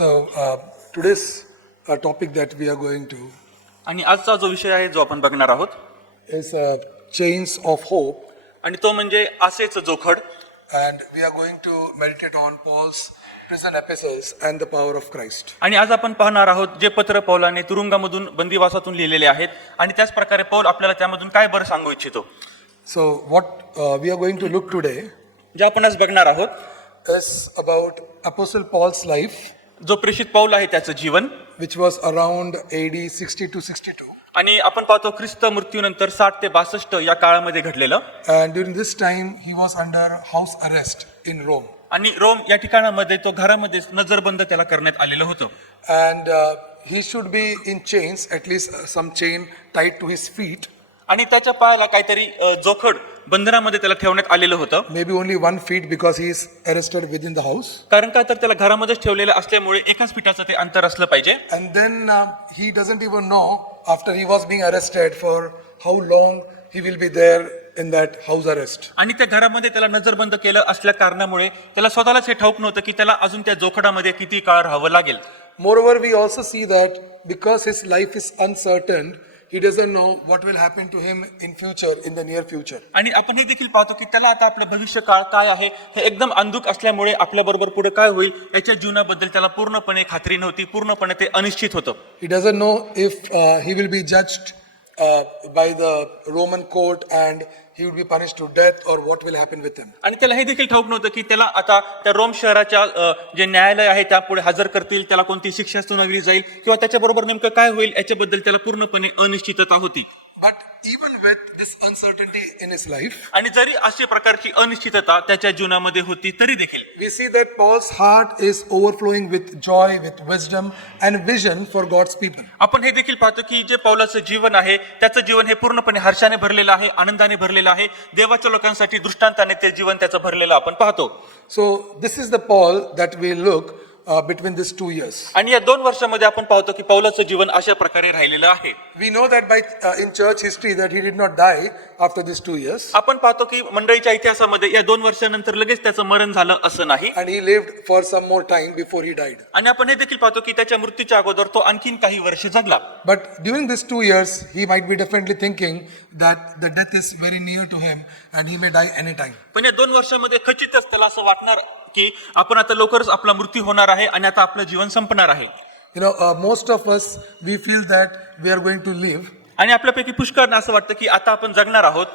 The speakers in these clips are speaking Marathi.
So today's topic that we are going to आणि आजचा जो विषय आहे जो आपण बघणार आहोत is chains of hope, आणि तो म्हणजे आशेच जोखड. and we are going to meditate on Paul's prison epistles and the power of Christ. आणि आज आपण पाहणार आहोत जे पत्र पौलाने तुरुंगामधून बंदिवासातून लिहिलेले आहेत आणि त्याच प्रकारे पौल आपल्याला त्यामधून काय बरं सांगू इच्छितो. So what we are going to look today जे आपण आज बघणार आहोत is about Apostle Paul's life, जो प्रेषित पौल आहे त्याचं जीवन. which was around AD 60 to 62. आणि आपण पाहतो ख्रिस्त मृत्यूनंतर 60 ते 62 या काळामध्ये घडलेलं. And during this time, he was under house arrest in Rome. आणि रोम या ठिकाणामध्ये तो घरामध्ये नजरबंद त्याला करण्यात आलेलं होतं. And he should be in chains, at least some chain tied to his feet. आणि त्याच्या पायाला काहीतरी जोखड बंधनामध्ये त्याला ठेवण्यात आलेलं होतं. Maybe only 1 feet because he is arrested within the house. कारण का तर त्याला घरामध्येच ठेवलेलं असल्यामुळे एकाच फिटाचं ते अंतर असलं पाहिजे. And then he doesn't even know after he was being arrested for how long he will be there in that house arrest. आणि त्या घरामध्ये त्याला नजरबंद केलं असल्या कारणामुळे त्याला स्वतःलाच हे ठाऊक नव्हतं की त्याला अजून त्या जोखडामध्ये किती काळ राहावं लागेल. Moreover, we also see that because his life is uncertain, he doesn't know what will happen to him in future, in the near future. आणि आपण हे देखील पाहतो की त्याला आता आपलं भविष्य काळ काय आहे हे एकदम अंधुक असल्यामुळे आपल्या बरोबर पुढे काय होईल याच्या जीवनाबद्दल त्याला पूर्णपणे खात्री नव्हती, पूर्णपणे ते अनिश्चित होतं. He doesn't know if he will be judged by the Roman court and he would be punished to death or what will happen with him. आणि त्याला हे देखील ठाऊक नव्हतं की त्याला आता त्या रोम शहराच्या जे न्यायालय आहे त्यापुढे हजर करतील, त्याला कोणती शिक्षा सुनावली जाईल किंवा त्याच्याबरोबर नेमकं काय होईल याच्याबद्दल त्याला पूर्णपणे अनिश्चितता होती. But even with this uncertainty in his life, आणि जरी अशा प्रकारची अनिश्चितता त्याच्या जीवनामध्ये होती तरी देखील we see that Paul's heart is overflowing with joy, with wisdom and vision for God's people. आपण हे देखील पाहतो की जे पौलाचं जीवन आहे त्याचं जीवन हे पूर्णपणे हर्षाने भरलेलं आहे, आनंदाने भरलेलं आहे. देवाच्या लोकांसाठी दृष्टांताने ते जीवन त्याचं भरलेलं आपण पाहतो. So this is the Paul that we look between these 2 years. आणि या 2 वर्षामध्ये आपण पाहतो की पौलाचं जीवन अशा प्रकारे राहिलेलं आहे. We know that by in church history that he did not die after these 2 years. आपण पाहतो की मंडळीच्या इतिहासामध्ये या 2 वर्षानंतर लगेच त्याचं मरण झालं असं नाही. And he lived for some more time before he died. आणि आपण हे देखील पाहतो की त्याच्या मृत्यूच्या अगोदर तो आणखीन काही वर्ष जगला. But during these 2 years, he might be definitely thinking that the death is very near to him and he may die anytime. पण या 2 वर्षामध्ये खचितच त्याला असं वाटणार की आपण आता लवकरच आपला मृत्यू होणार आहे आणि आता आपलं जीवन संपणार आहे. You know, most of us, we feel that we are going to live. आणि आपल्यापैकी पुष्कळ असं वाटतं की आता आपण जगणार आहोत.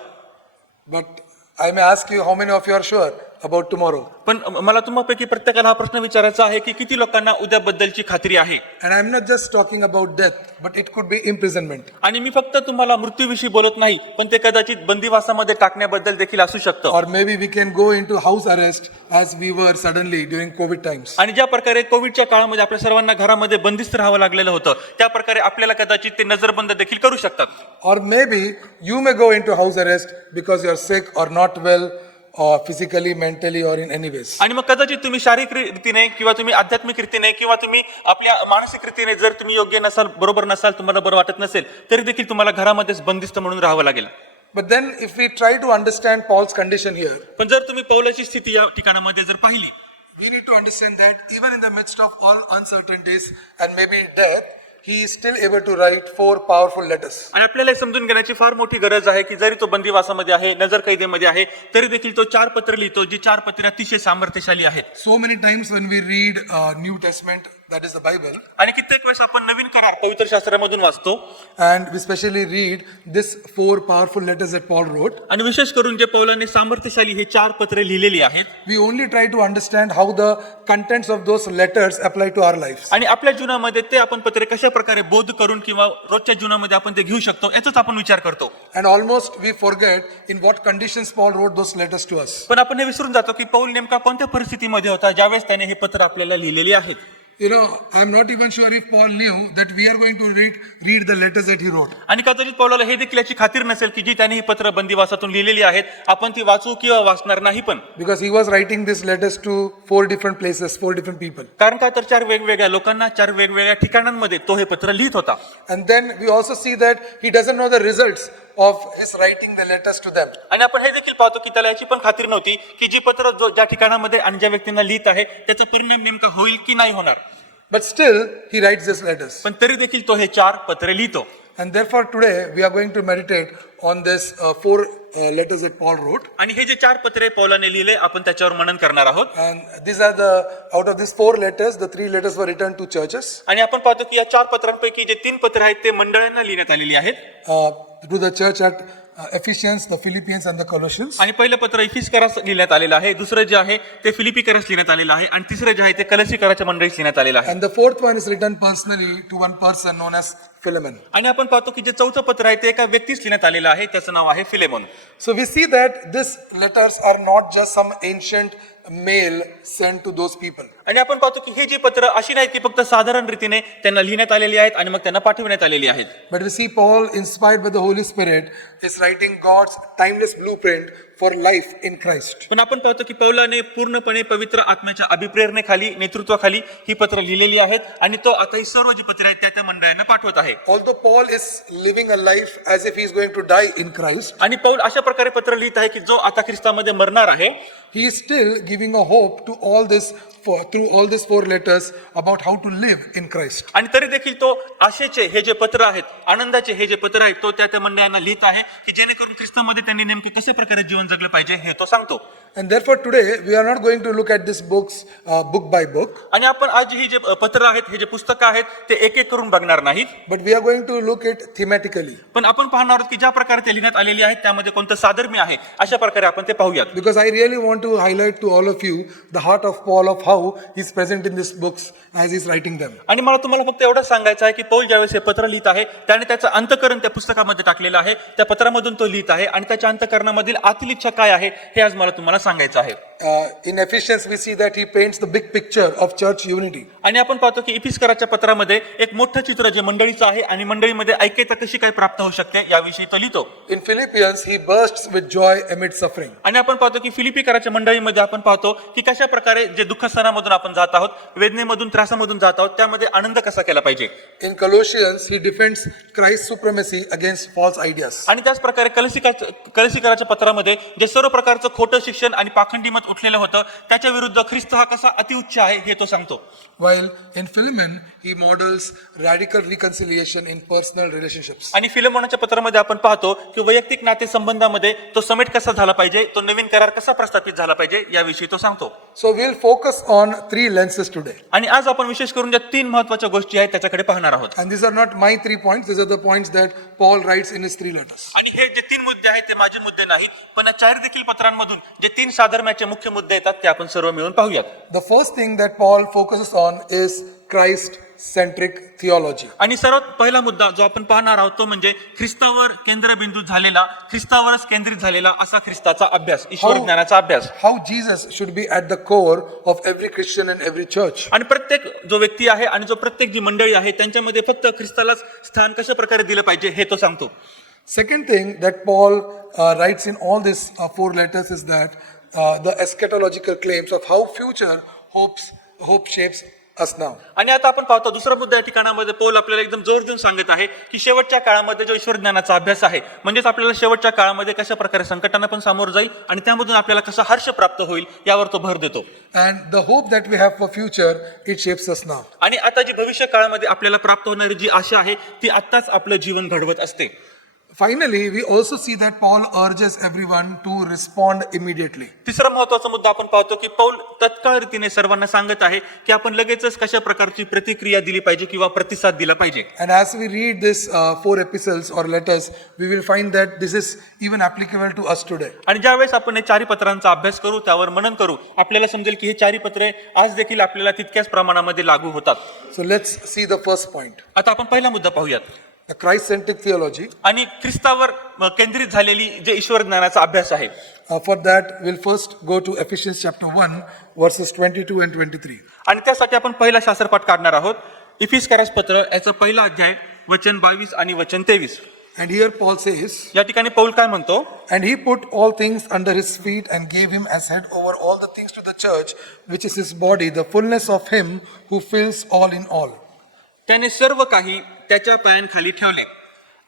But I may ask you, how many of you are sure about tomorrow? पण मला तुम्हापैकी प्रत्येकाला हा प्रश्न विचारायचा आहे की किती लोकांना उद्याबद्दलची खात्री आहे. And I'm not just talking about death, but it could be imprisonment. आणि मी फक्त तुम्हाला मृत्यूविषयी बोलत नाही, पण ते कदाचित बंदिवासामध्ये टाकण्याबद्दल देखील असू शकतं. Or maybe we can go into house arrest as we were suddenly during COVID times. आणि ज्या प्रकारे कोविडच्या काळामध्ये आपल्या सर्वांना घरामध्ये बंदिस्त राहावं लागलेलं होतं त्या प्रकारे आपल्याला कदाचित ते नजरबंद देखील करू शकतात. Or maybe you may go into house arrest because you are sick or not well, or physically, mentally, or in any ways. आणि मग कदाचित तुम्ही शारीरिक रीतीने किंवा तुम्ही आध्यात्मिक रीतीने किंवा तुम्ही आपल्या मानसिक रीतीने जर तुम्ही योग्य नसाल, बरोबर नसाल, तुम्हाला बरं वाटत नसेल तरी देखील तुम्हाला घरामध्येच बंदिस्त म्हणून राहावं लागेल. But then if we try to understand Paul's condition here, पण जर तुम्ही पौलाची स्थिती या ठिकाणामध्ये जर पाहिली, we need to understand that even in the midst of all uncertainties and maybe death, he is still able to write 4 powerful letters. आणि आपल्याला हे समजून घेण्याची फार मोठी गरज आहे की जरी तो बंदिवासामध्ये आहे, नजर कैदेमध्ये आहे, तरी देखील तो 4 पत्र लिहितो, जी 4 पत्रे अतिशय सामर्थ्यशाली आहेत. So many times when we read New Testament, that is the Bible, आणि कित्येक वेळेस आपण नवीन करार पवित्र शास्त्रामधून वाचतो and we especially read this 4 powerful letters that Paul wrote, आणि विशेष करून जे पौलाने सामर्थ्यशाली हे 4 पत्रे लिहिलेली आहेत, we only try to understand how the contents of those letters apply to our lives. आणि आपल्या जीवनामध्ये ते आपण पत्रे कशा प्रकारे बोध करून किंवा रोजच्या जीवनामध्ये आपण ते घेऊ शकतो याचाच आपण विचार करतो. And almost we forget in what conditions Paul wrote those letters to us. पण आपण हे विसरून जातो की पौल नेमका कोणत्या परिस्थितीमध्ये होता ज्यावेळेस त्याने हे पत्र आपल्याला लिहिलेली आहेत. You know, I'm not even sure if Paul knew that we are going to read the letters that he wrote. आणि कदाचित पौलाला हे देखील याची खात्री नसेल की जी त्याने ही पत्र बंदिवासातून लिहिलेली आहेत आपण ती वाचू किंवा वाचणार नाही. पण Because he was writing these letters to 4 different places, 4 different people. कारण का तर 4 वेगवेगळ्या लोकांना 4 वेगवेगळ्या ठिकाणांमध्ये तो हे पत्र लिहित होता. And then we also see that he doesn't know the results of his writing the letters to them. आणि आपण हे देखील पाहतो की त्याला याची पण खात्री नव्हती की जी पत्र ज्या ठिकाणामध्ये आणि ज्या व्यक्तींना लिहित आहे त्याचा परिणाम नेमका होईल की नाही होणार. But still, he writes these letters. पण तरी देखील तो हे 4 पत्रे लिहितो. And therefore today we are going to meditate on this 4 letters that Paul wrote. आणि हे जे 4 पत्रे पौलाने लिहिले आपण त्याच्यावर मनन करणार आहोत. And these are out of these 4 letters, the 3 letters were written to churches. आणि आपण पाहतो की या 4 पत्रांपैकी जे 3 पत्र आहेत ते मंडळांना लिहिण्यात आलेली आहेत. To the church at Ephesians, the Philippians and the Colossians. आणि पहिलं पत्र इफिसकरास लिहिण्यात आलेलं आहे, दुसरं जे आहे ते फिलिपिकरास लिहिण्यात आलेलं आहे आणि तिसरं जे आहे ते कलसीकराच्या मंडळीस लिहिण्यात आलेलं आहे. And the 4th one is written personally to one person known as Philemon. आणि आपण पाहतो की जे 4थं पत्र आहे ते एका व्यक्तीस लिहिण्यात आलेलं आहे, त्याचं नाव आहे Philemon. So we see that these letters are not just some ancient mail sent to those people. आणि आपण पाहतो की हे जी पत्र अशी नाहीत की फक्त साधारण रीतीने त्यांना लिहिण्यात आलेली आहेत आणि मग त्यांना पाठवण्यात आलेली आहेत. But we see Paul, inspired by the Holy Spirit, is writing God's timeless blueprint for life in Christ. पण आपण पाहतो की पौलाने पूर्णपणे पवित्र आत्म्याच्या अभिप्रेरणेखाली, नेतृत्वाखाली ही पत्र लिहिलेली आहेत आणि तो आता ही सर्व जी पत्रे आहेत त्या मंडळांना पाठवत आहे. Although Paul is living a life as if he is going to die in Christ, आणि पौल अशा प्रकारे पत्र लिहित आहे की जो आता ख्रिस्तामध्ये मरणार आहे, he is still giving a hope to all this through all these 4 letters about how to live in Christ. आणि तरी देखील तो आशेचे हे जे पत्र आहेत, आनंदाचे हे जे पत्र आहेत, तो त्या मंडळांना लिहित आहे की जेणेकरून ख्रिस्तामध्ये त्यांनी नेमके कशा प्रकारे जीवन जगलं पाहिजे हे तो सांगतो. And therefore today we are not going to look at these books book by book, आणि आपण आज ही जे पत्र आहेत, हे जे पुस्तकं आहेत ते एक एक करून बघणार नाहीत, but we are going to look at thematically. पण आपण पाहणार आहोत की ज्या प्रकारे ते लिहिण्यात आलेली आहेत त्यामध्ये कोणतं साधर्म्य आहे अशा प्रकारे आपण ते पाहूयात. Because I really want to highlight to all of you the heart of Paul of how he's present in these books as he's writing them. आणि मला तुम्हाला फक्त एवढंच सांगायचं आहे की पौल ज्यावेळेस हे पत्र लिहित आहे त्याने त्याचं अंतःकरण त्या पुस्तकामध्ये टाकलेलं आहे, त्या पत्रामधून तो लिहित आहे आणि त्याच्या अंतःकरणामधील आतील इच्छा काय आहे हे आज मला तुम्हाला सांगायचं आहे. In Ephesians we see that he paints the big picture of church unity. आणि आपण पाहतो की इफिसकराच्या पत्रामध्ये एक मोठं चित्र जे मंडळीचं आहे आणि मंडळीमध्ये ऐक्यता कशी काय प्राप्त होऊ शकते याविषयी तो लिहितो. In Philippians he bursts with joy amid suffering. आणि आपण पाहतो की फिलिपिकराच्या मंडळीमध्ये आपण पाहतो की कशा प्रकारे जे दुःखस्थानामधून आपण जात आहोत, वेदनेमधून, त्रासामधून जात आहोत, त्यामध्ये आनंद कसा केला पाहिजे. In Colossians he defends Christ's supremacy against false ideas. आणि त्याच प्रकारे कलसीकराच्या पत्रामध्ये जे सर्व प्रकारचं खोटं शिक्षण आणि पाखंडी मत उठलेलं होतं त्याच्या विरुद्ध ख्रिस्त हा कसा अतिउच्च आहे हे तो सांगतो. While in Philemon he models radical reconciliation in personal relationships. आणि फिलेमोनाच्या पत्रामध्ये आपण पाहतो की वैयक्तिक नातेसंबंधामध्ये तो समेट कसा झाला पाहिजे, तो नवीन करार कसा प्रस्थापित झाला पाहिजे याविषयी तो सांगतो. So we'll focus on 3 lenses today. आणि आज आपण विशेष करून ज्या 3 महत्वाच्या गोष्टी आहेत त्याच्याकडे पाहणार आहोत. And these are not my 3 points, these are the points that Paul writes in his 3 letters. आणि हे जे 3 मुद्दे आहेत ते माझे मुद्दे नाहीत, पण या 4 देखील पत्रांमधून जे 3 साधर्म्याचे मुख्य मुद्दे येतात ते आपण सर्व मिळून पाहूयात. The first thing that Paul focuses on is Christ-centric theology. आणि सर्वात पहिला मुद्दा जो आपण पाहणार आहोत तो म्हणजे ख्रिस्तावर केंद्रबिंदू झालेला, ख्रिस्तावरच केंद्रित झालेला असा ख्रिस्ताचा अभ्यास, ईश्वर ज्ञानाचा अभ्यास. How Jesus should be at the core of every Christian and every church. आणि प्रत्येक जो व्यक्ती आहे आणि जो प्रत्येक जी मंडळी आहे त्यांच्यामध्ये फक्त ख्रिस्तालाच स्थान कशा प्रकारे दिलं पाहिजे हे तो सांगतो. Second thing that Paul writes in all these 4 letters is that the eschatological claims of how future hope shapes us now. आणि आता आपण पाहतो दुसरा मुद्दा या ठिकाणामध्ये पौल आपल्याला एकदम जोर देऊन सांगत आहे की शेवटच्या काळामध्ये जो ईश्वर ज्ञानाचा अभ्यास आहे, म्हणजेच आपल्याला शेवटच्या काळामध्ये कशा प्रकारे संकटांना पण सामोरं जाईल आणि त्यामधून आपल्याला कसा हर्ष प्राप्त होईल यावर तो भर देतो. And the hope that we have for future, it shapes us now. आणि आता जी भविष्य काळामध्ये आपल्याला प्राप्त होणारी जी आशा आहे ती आत्ताच आपलं जीवन घडवत असते. Finally, we also see that Paul urges everyone to respond immediately. तिसरा महत्वाचा मुद्दा आपण पाहतो की पौल तत्काळ रीतीने सर्वांना सांगत आहे की आपण लगेचच कशा प्रकारची प्रतिक्रिया दिली पाहिजे किंवा प्रतिसाद दिला पाहिजे. And as we read this 4 epistles or letters, we will find that this is even applicable to us today. आणि ज्यावेळेस आपण हे 4 पत्रांचा अभ्यास करू, त्यावर मनन करू, आपल्याला समजेल की हे 4 पत्रे आज देखील आपल्याला तितक्याच प्रमाणामध्ये लागू होतात. So let's see the first point. आता आपण पहिला मुद्दा पाहूयात. The Christ-centric theology. आणि ख्रिस्तावर केंद्रित झालेली जे ईश्वर ज्ञानाचा अभ्यास आहे. For that, we'll first go to Ephesians chapter 1, verses 22 and 23. आणि त्यासाठी आपण पहिला शास्त्रपाठ काढणार आहोत. इफिसकरास पत्र याचा पहिला अध्याय वचन 22 आणि वचन 23. And here Paul says, या ठिकाणी पौल काय म्हणतो? and he put all things under his feet and gave him as head over all the things to the church, which is his body, the fullness of him who fills all in all. त्याने सर्व काही त्याच्या पायांखाली ठेवले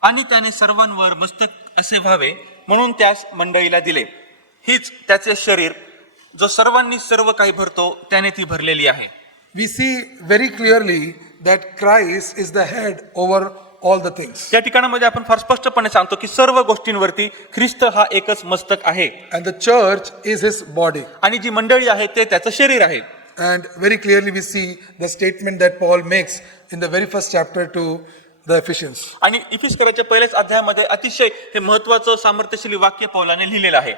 आणि त्याने सर्वांवर मस्तक असे व्हावे म्हणून त्यास मंडळीला दिले. हीच त्याचे शरीर जो सर्वांनी सर्व काही भरतो त्याने ती भरलेली आहे. we see very clearly that Christ is the head over all the things. या ठिकाणामध्ये आपण फार स्पष्टपणे सांगतो की सर्व गोष्टींवरती ख्रिस्त हा एकच मस्तक आहे And the church is his body. आणि जी मंडळी आहे ते त्याचं शरीर आहे. And very clearly we see the statement that Paul makes in the very first chapter to the Ephesians. आणि इफिसकराच्या पहिल्याच अध्यायामध्ये अतिशय हे महत्वाचं सामर्थ्यशाली वाक्य पौलाने लिहिलेलं आहे.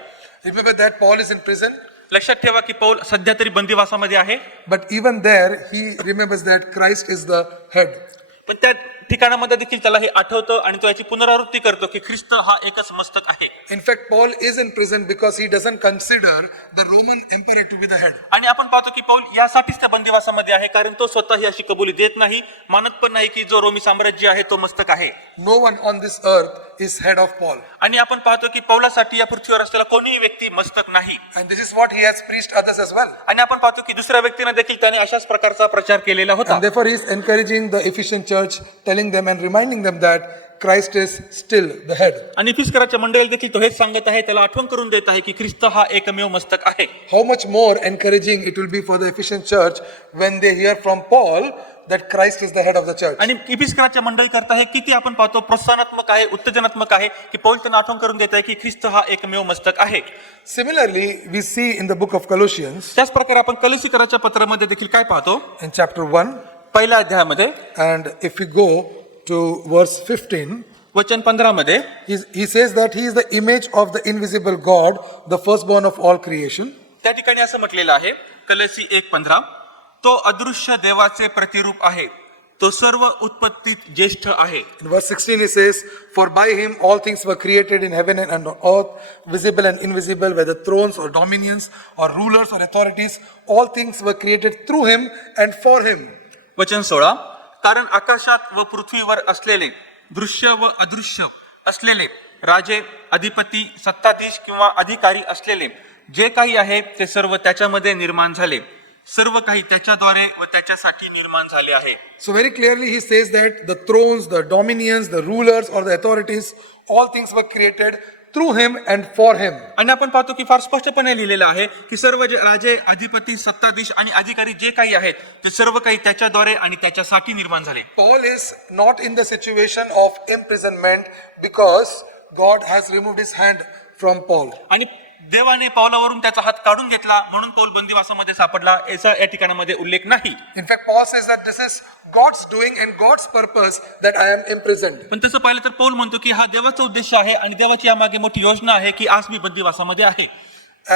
Remember that Paul is in prison, लक्षात ठेवा की पौल सध्या तरी बंदिवासामध्ये आहे, but even there he remembers that Christ is the head. पण त्या ठिकाणामध्ये देखील त्याला हे आठवतं आणि तो याची पुनरावृत्ती करतो की ख्रिस्त हा एकच मस्तक आहे. In fact, Paul is in prison because he doesn't consider the Roman emperor to be the head. आणि आपण पाहतो की पौल यासाठीच त्या बंदिवासामध्ये आहे कारण तो स्वतः ही अशी कबुली देत नाही, मानत पण नाही की जो रोमी साम्राज्य आहे तो मस्तक आहे. No one on this earth is head of Paul. आणि आपण पाहतो की पौलासाठी या पृथ्वीवर असलेला कोणीही व्यक्ती मस्तक नाही. And this is what he has preached others as well. आणि आपण पाहतो की दुसऱ्या व्यक्तीने देखील त्याने अशाच प्रकारचा प्रचार केलेला होता. And therefore he is encouraging the Ephesian church, telling them and reminding them that Christ is still the head. आणि इफिसकराच्या मंडळीला देखील तो हेच सांगत आहे, त्याला आठवण करून देत आहे की ख्रिस्त हा एकमेव मस्तक आहे. How much more encouraging it will be for the Ephesian church when they hear from Paul that Christ is the head of the church. आणि इफिसकराच्या मंडळी करता हे किती आपण पाहतो प्रोत्साहनात्मक आहे, उत्तेजनात्मक आहे की पौल त्यांना आठवण करून देत आहे की ख्रिस्त हा एकमेव मस्तक आहे. Similarly, we see in the book of Colossians त्याच प्रकारे आपण कलोसीकराच्या पत्रामध्ये देखील काय पाहतो, in chapter 1, पहिल्या अध्यायामध्ये and if we go to verse 15, वचन 15 मध्ये he says that he is the image of the invisible God, the firstborn of all creation. त्या ठिकाणी असं म्हटलेलं आहे, कलोसी 1:15, तो अदृश्य देवाचे प्रतिरूप आहे, तो सर्व उत्पत्तीत ज्येष्ठ आहे. In verse 16 he says, for by him all things were created in heaven and on earth, visible and invisible, whether thrones or dominions or rulers or authorities, all things were created through him and for him. वचन 16, कारण आकाशात व पृथ्वीवर असलेले दृश्य व अदृश्य असलेले राजे, अधिपती, सत्ताधीश किंवा अधिकारी असलेले जे काही आहे ते सर्व त्याच्यामध्ये निर्माण झाले, सर्व काही त्याच्याद्वारे व त्याच्यासाठी निर्माण झाले आहे. So very clearly he says that the thrones, the dominions, the rulers or the authorities, all things were created through him and for him. आणि आपण पाहतो की फार स्पष्टपणे लिहिलेलं आहे की सर्व जे राजे, अधिपती, सत्ताधीश आणि अधिकारी जे काही आहेत ते सर्व काही त्याच्याद्वारे आणि त्याच्यासाठी निर्माण झाले. Paul is not in the situation of imprisonment because God has removed his hand from Paul. आणि देवाने पावलावरून त्याचा हात काढून घेतला म्हणून पौल बंदिवासामध्ये सापडला याचा या ठिकाणामध्ये उल्लेख नाही. In fact, Paul says that this is God's doing and God's purpose that I am imprisoned. पण तसं पाहिलं तर पौल म्हणतो की हा देवाचा उद्देश आहे आणि देवाची यामागे मोठी योजना आहे की आज मी बंदिवासामध्ये आहे.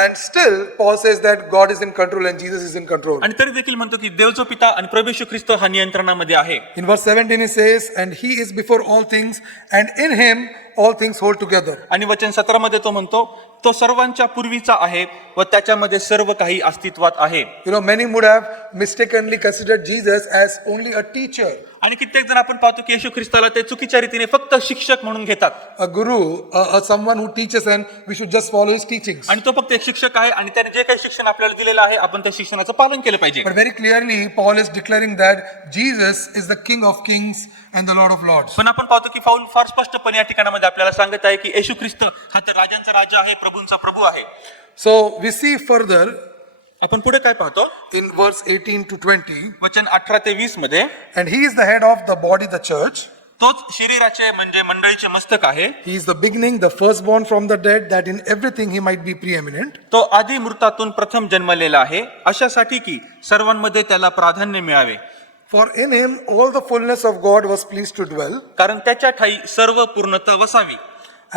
And still, Paul says that God is in control and Jesus is in control. आणि तरी देखील म्हणतो की देव जो पिता आणि प्रभू येशू ख्रिस्त हा नियंत्रणामध्ये आहे. In verse 17 he says, and he is before all things and in him all things hold together. आणि वचन 17 मध्ये तो म्हणतो तो सर्वांच्या पूर्वीचा आहे व त्याच्यामध्ये सर्व काही अस्तित्वात आहे. You know, many would have mistakenly considered Jesus as only a teacher, आणि कित्येक जण आपण पाहतो की येशू ख्रिस्ताला ते चुकीच्या रीतीने फक्त शिक्षक म्हणून घेतात a guru, someone who teaches and we should just follow his teachings. आणि तो फक्त एक शिक्षक आहे आणि त्याने जे काही शिक्षण आपल्याला दिलेलं आहे आपण त्या शिक्षणाचं पालन केलं पाहिजे. But very clearly, Paul is declaring that Jesus is the King of Kings and the Lord of Lords. पण आपण पाहतो की पौल फार स्पष्टपणे या ठिकाणामध्ये आपल्याला सांगत आहे की येशू ख्रिस्त हा तर राजांचा राजा आहे, प्रभूंचा प्रभू आहे. So we see further आपण पुढे काय पाहतो, in verse 18 to 20, वचन 18 ते 20 मध्ये, and he is the head of the body, the church. तोच शरीराचे म्हणजे मंडळीचे मस्तक आहे. He is the beginning, the firstborn from the dead, that in everything he might be preeminent. तो आधी मृतातून प्रथम जन्मलेला आहे अशासाठी की सर्वांमध्ये त्याला प्राधान्य मिळावे. For in him all the fullness of God was pleased to dwell, कारण त्याच्या ठाई सर्व पूर्णता Vasavi.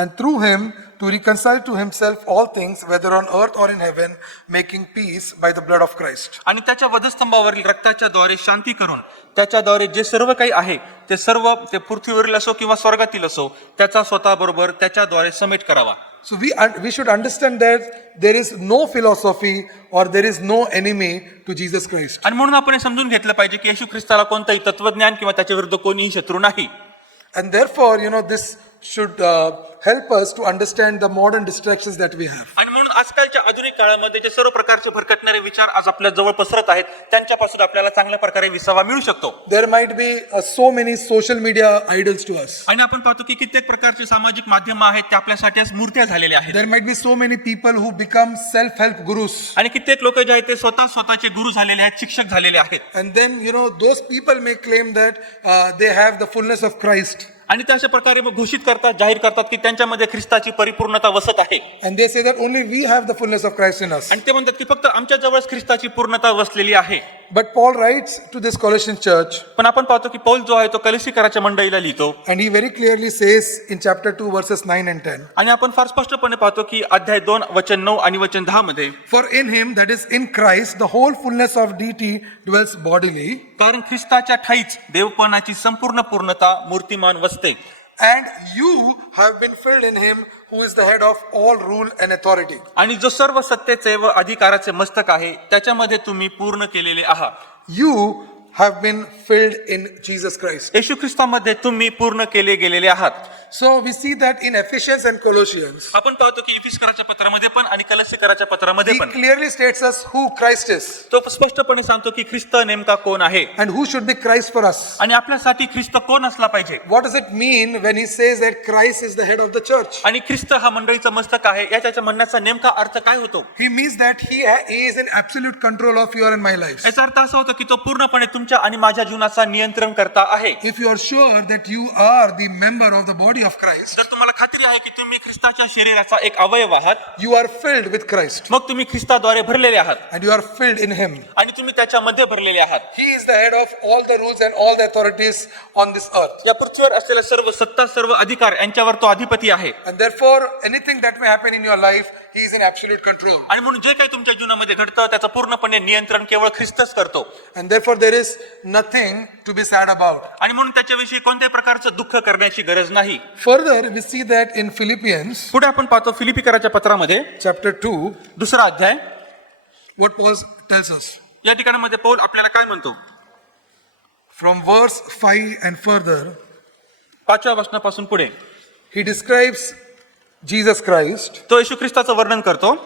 and through him to reconcile to himself all things, whether on earth or in heaven, making peace by the blood of Christ. आणि त्याच्या वधस्तंभावरील रक्ताच्या द्वारे शांती करून त्याच्याद्वारे जे सर्व काही आहे ते सर्व ते पृथ्वीवरील असो किंवा स्वर्गातील असो त्याचा स्वतःबरोबर त्याच्याद्वारे समेट करावा. So we should understand that there is no philosophy or there is no enemy to Jesus Christ. आणि म्हणून आपण हे समजून घेतलं पाहिजे की येशू ख्रिस्ताला कोणताही तत्वज्ञान किंवा त्याच्या विरुद्ध कोणीही शत्रू नाही. And therefore, this should help us to understand the modern distractions that we have. आणि म्हणून आजकालच्या आधुनिक काळामध्ये जे सर्व प्रकारचे भरकटणारे विचार आज आपल्या जवळ पसरत आहेत त्यांच्यापासून आपल्याला चांगल्या प्रकारे विसावा मिळू शकतो. There might be so many social media idols to us. आणि आपण पाहतो की कित्येक प्रकारचे सामाजिक माध्यम आहेत ते आपल्यासाठी आज मूर्त्या झालेल्या आहेत. There might be so many people who become self-help gurus. आणि कित्येक लोक जे आहेत ते स्वतःचे गुरु झालेले आहेत, शिक्षक झालेले आहेत. And then, those people may claim that they have the fullness of Christ. आणि ते अशा प्रकारे मग घोषित करतात, जाहीर करतात की त्यांच्यामध्ये ख्रिस्ताची परिपूर्णता वसत आहे. And they say that only we have the fullness of Christ in us. आणि ते म्हणतात की फक्त आमच्या जवळच ख्रिस्ताची पूर्णता वसलेली आहे. But Paul writes to this Colossian church, पण आपण पाहतो की पौल जो आहे तो कलिसिकराच्या मंडळीला लिहितो. and he very clearly says in chapter 2 verses 9 and 10, आणि आपण फार स्पष्टपणे पाहतो की अध्याय 2 वचन 9 आणि वचन 10 मध्ये, for in him, that is in Christ, the whole fullness of deity dwells bodily, कारण ख्रिस्ताच्या ठाईच देवपणाची संपूर्ण पूर्णता मूर्तिमान वसते. and you have been filled in him who is the head of all rule and authority. आणि जो सर्व सत्तेचे व अधिकाराचे मस्तक आहे त्याच्यामध्ये तुम्ही पूर्ण केलेले आहात. You have been filled in Jesus Christ. येशू ख्रिस्तामध्ये तुम्ही पूर्ण केले गेलेले आहात. So we see that in Ephesians and Colossians, आपण पाहतो की इफिसकराच्या पत्रामध्ये पण आणि कलसीकराच्या पत्रामध्ये he पण clearly states us who Christ is तो स्पष्टपणे सांगतो की ख्रिस्त नेमका कोण आहे and who should be Christ for us. आणि आपल्यासाठी ख्रिस्त कोण असला पाहिजे. What does it mean when he says that Christ is the head of the church? आणि ख्रिस्त हा मंडळीचा मस्तक आहे याच्या म्हणण्याचा नेमका अर्थ काय होतो. He means that he is in absolute control of your and my lives. याचा अर्थ असा होतो की तो पूर्णपणे तुमच्या आणि माझ्या जीवनाचा नियंत्रण करता आहे. If you are sure that you are the member of the body of Christ, जर तुम्हाला खात्री आहे की तुम्ही ख्रिस्ताच्या शरीराचा एक अवयव आहात, you are filled with Christ मग तुम्ही ख्रिस्ताद्वारे भरलेले आहात and you are filled in him. आणि तुम्ही त्याच्यामध्ये भरलेले आहात. He is the head of all the rules and all the authorities on this earth. या पृथ्वीवर असलेल्या सर्व सत्ता, सर्व अधिकार यांच्यावर तो अधिपती आहे. And therefore, anything that may happen in your life, he is in absolute control. आणि म्हणून जे काही तुमच्या जीवनामध्ये घडतं त्याचं पूर्णपणे नियंत्रण केवळ ख्रिस्तच करतो. And therefore, there is nothing to be sad about. आणि म्हणून त्याच्याविषयी कोणत्याही प्रकारचं दुःख करण्याची गरज नाही. Further, we see that in Philippians पुढे आपण पाहतो फिलिपिकराच्या पत्रामध्ये chapter 2, दुसरा अध्याय, what Paul tells us. या ठिकाणी मध्ये पौल आपल्याला काय म्हणतो. From verse 5 and further, 5व्या वचनापासून पुढे he describes Jesus Christ, तो येशू ख्रिस्ताचं वर्णन करतो.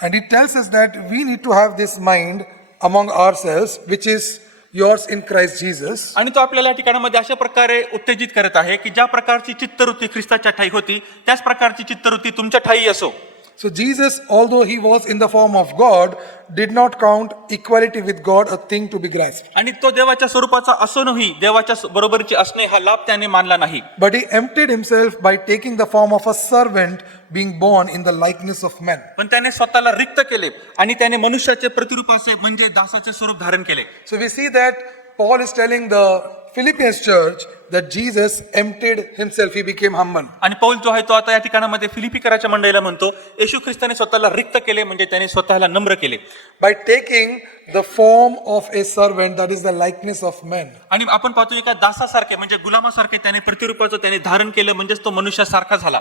and he tells us that we need to have this mind among ourselves, which is yours in Christ Jesus. आणि तो आपल्याला या ठिकाणामध्ये अशा प्रकारे उत्तेजित करत आहे की ज्या प्रकारची चित्तवृत्ती ख्रिस्ताच्या ठाई होती त्याच प्रकारची चित्तवृत्ती तुमच्या ठाई असो. So Jesus, although he was in the form of God, did not count equality with God a thing to be grasped. आणि तो देवाच्या स्वरूपाचा असूनही देवाच्या बरोबरीचे असणे हा लाभ त्याने मानला नाही. But he emptied himself by taking the form of a servant, being born in the likeness of men. पण त्याने स्वतःला रिक्त केले आणि त्याने मनुष्याचे प्रतिरूपाचे म्हणजे दासाचे स्वरूप धारण केले. So we see that Paul is telling the Philippians church that Jesus emptied himself, he became humble. आणि पौल जो आहे तो आता या ठिकाणामध्ये फिलिपिकराच्या मंडळीला म्हणतो येशू ख्रिस्ताने स्वतःला रिक्त केले म्हणजे त्याने स्वतःला नम्र केले. By taking the form of a servant, that is the likeness of men. आणि आपण पाहतो एका दासासारखे म्हणजे गुलामासारखे त्याने प्रतिरूपाचं त्याने धारण केलं म्हणजेच तो मनुष्यासारखा झाला.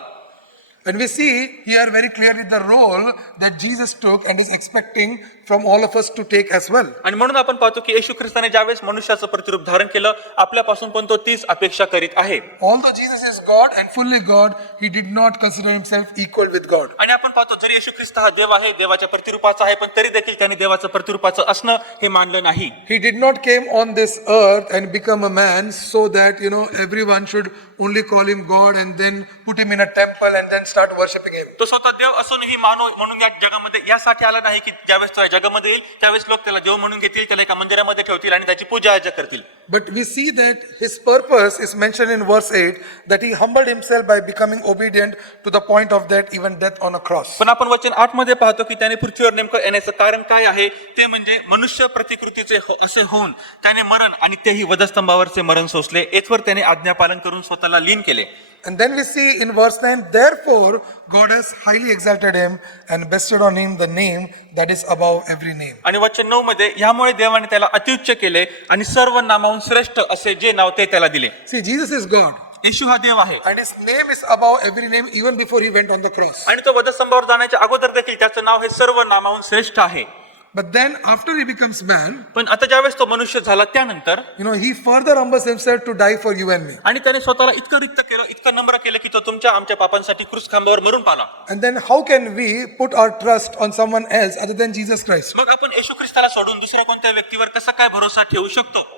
And we see here very clearly the role that Jesus took and is expecting from all of us to take as well. आणि म्हणून आपण पाहतो की येशू ख्रिस्ताने ज्यावेळेस मनुष्याचं प्रतिरूप धारण केलं आपल्यापासून पण तो तीच अपेक्षा करीत आहे. Although Jesus is God and fully God, he did not consider himself equal with God. आणि आपण पाहतो जरी येशू ख्रिस्त हा देव आहे, देवाच्या प्रतिरूपाचा आहे, पण तरी देखील त्याने देवाचं प्रतिरूपाचं असणं हे मानलं नाही. He did not came on this earth and become a man so that everyone should only call him God and then put him in a temple and then start worshipping him. तो स्वतः देव असूनही मानव म्हणून या जगामध्ये यासाठी आला नाही की ज्यावेळेस तो या जगामध्ये येईल त्यावेळेस लोक त्याला देव म्हणून घेतील, त्याला एका मंदिरामध्ये ठेवतील आणि त्याची पूजा अर्चा करतील. But we see that his purpose is mentioned in verse 8, that he humbled himself by becoming obedient to the point of that, even death on a cross. पण आपण वचन 8 मध्ये पाहतो की त्याने पृथ्वीवर नेमकं येण्याचं कारण काय आहे ते म्हणजे मनुष्य प्रतिकृतीचे असे होऊन त्याने मरण आणि तेही वधस्तंभावरचे मरण सोसले. येथवर त्याने आज्ञापालन करून स्वतःला लीन केले. And then we see in verse 9, therefore God has highly exalted him and bestowed on him the name that is above every name. आणि वचन 9 मध्ये यामुळे देवाने त्याला अत्युच्च केले आणि सर्व नामाहून श्रेष्ठ असे जे नाव ते त्याला दिले. See, Jesus is God. येशू हा देव आहे And his name is above every name even before he went on the cross. आणि तो वधस्तंभावर जाण्याच्या अगोदर देखील त्याचं नाव हे सर्व नामाहून श्रेष्ठ आहे. But then after he becomes man, पण आता ज्यावेळेस तो मनुष्य झाला त्यानंतर he further humbles himself to die for you and me. आणि त्याने स्वतःला इतकं रिक्त केलं, इतकं नम्र केलं की तो तुमच्या आमच्या पापांसाठी क्रूस खांबावर मरून पाला. And then how can we put our trust on someone else other than Jesus Christ? मग आपण येशू ख्रिस्ताला सोडून दुसऱ्या कोणत्या व्यक्तीवर कसा काय भरोसा ठेवू शकतो?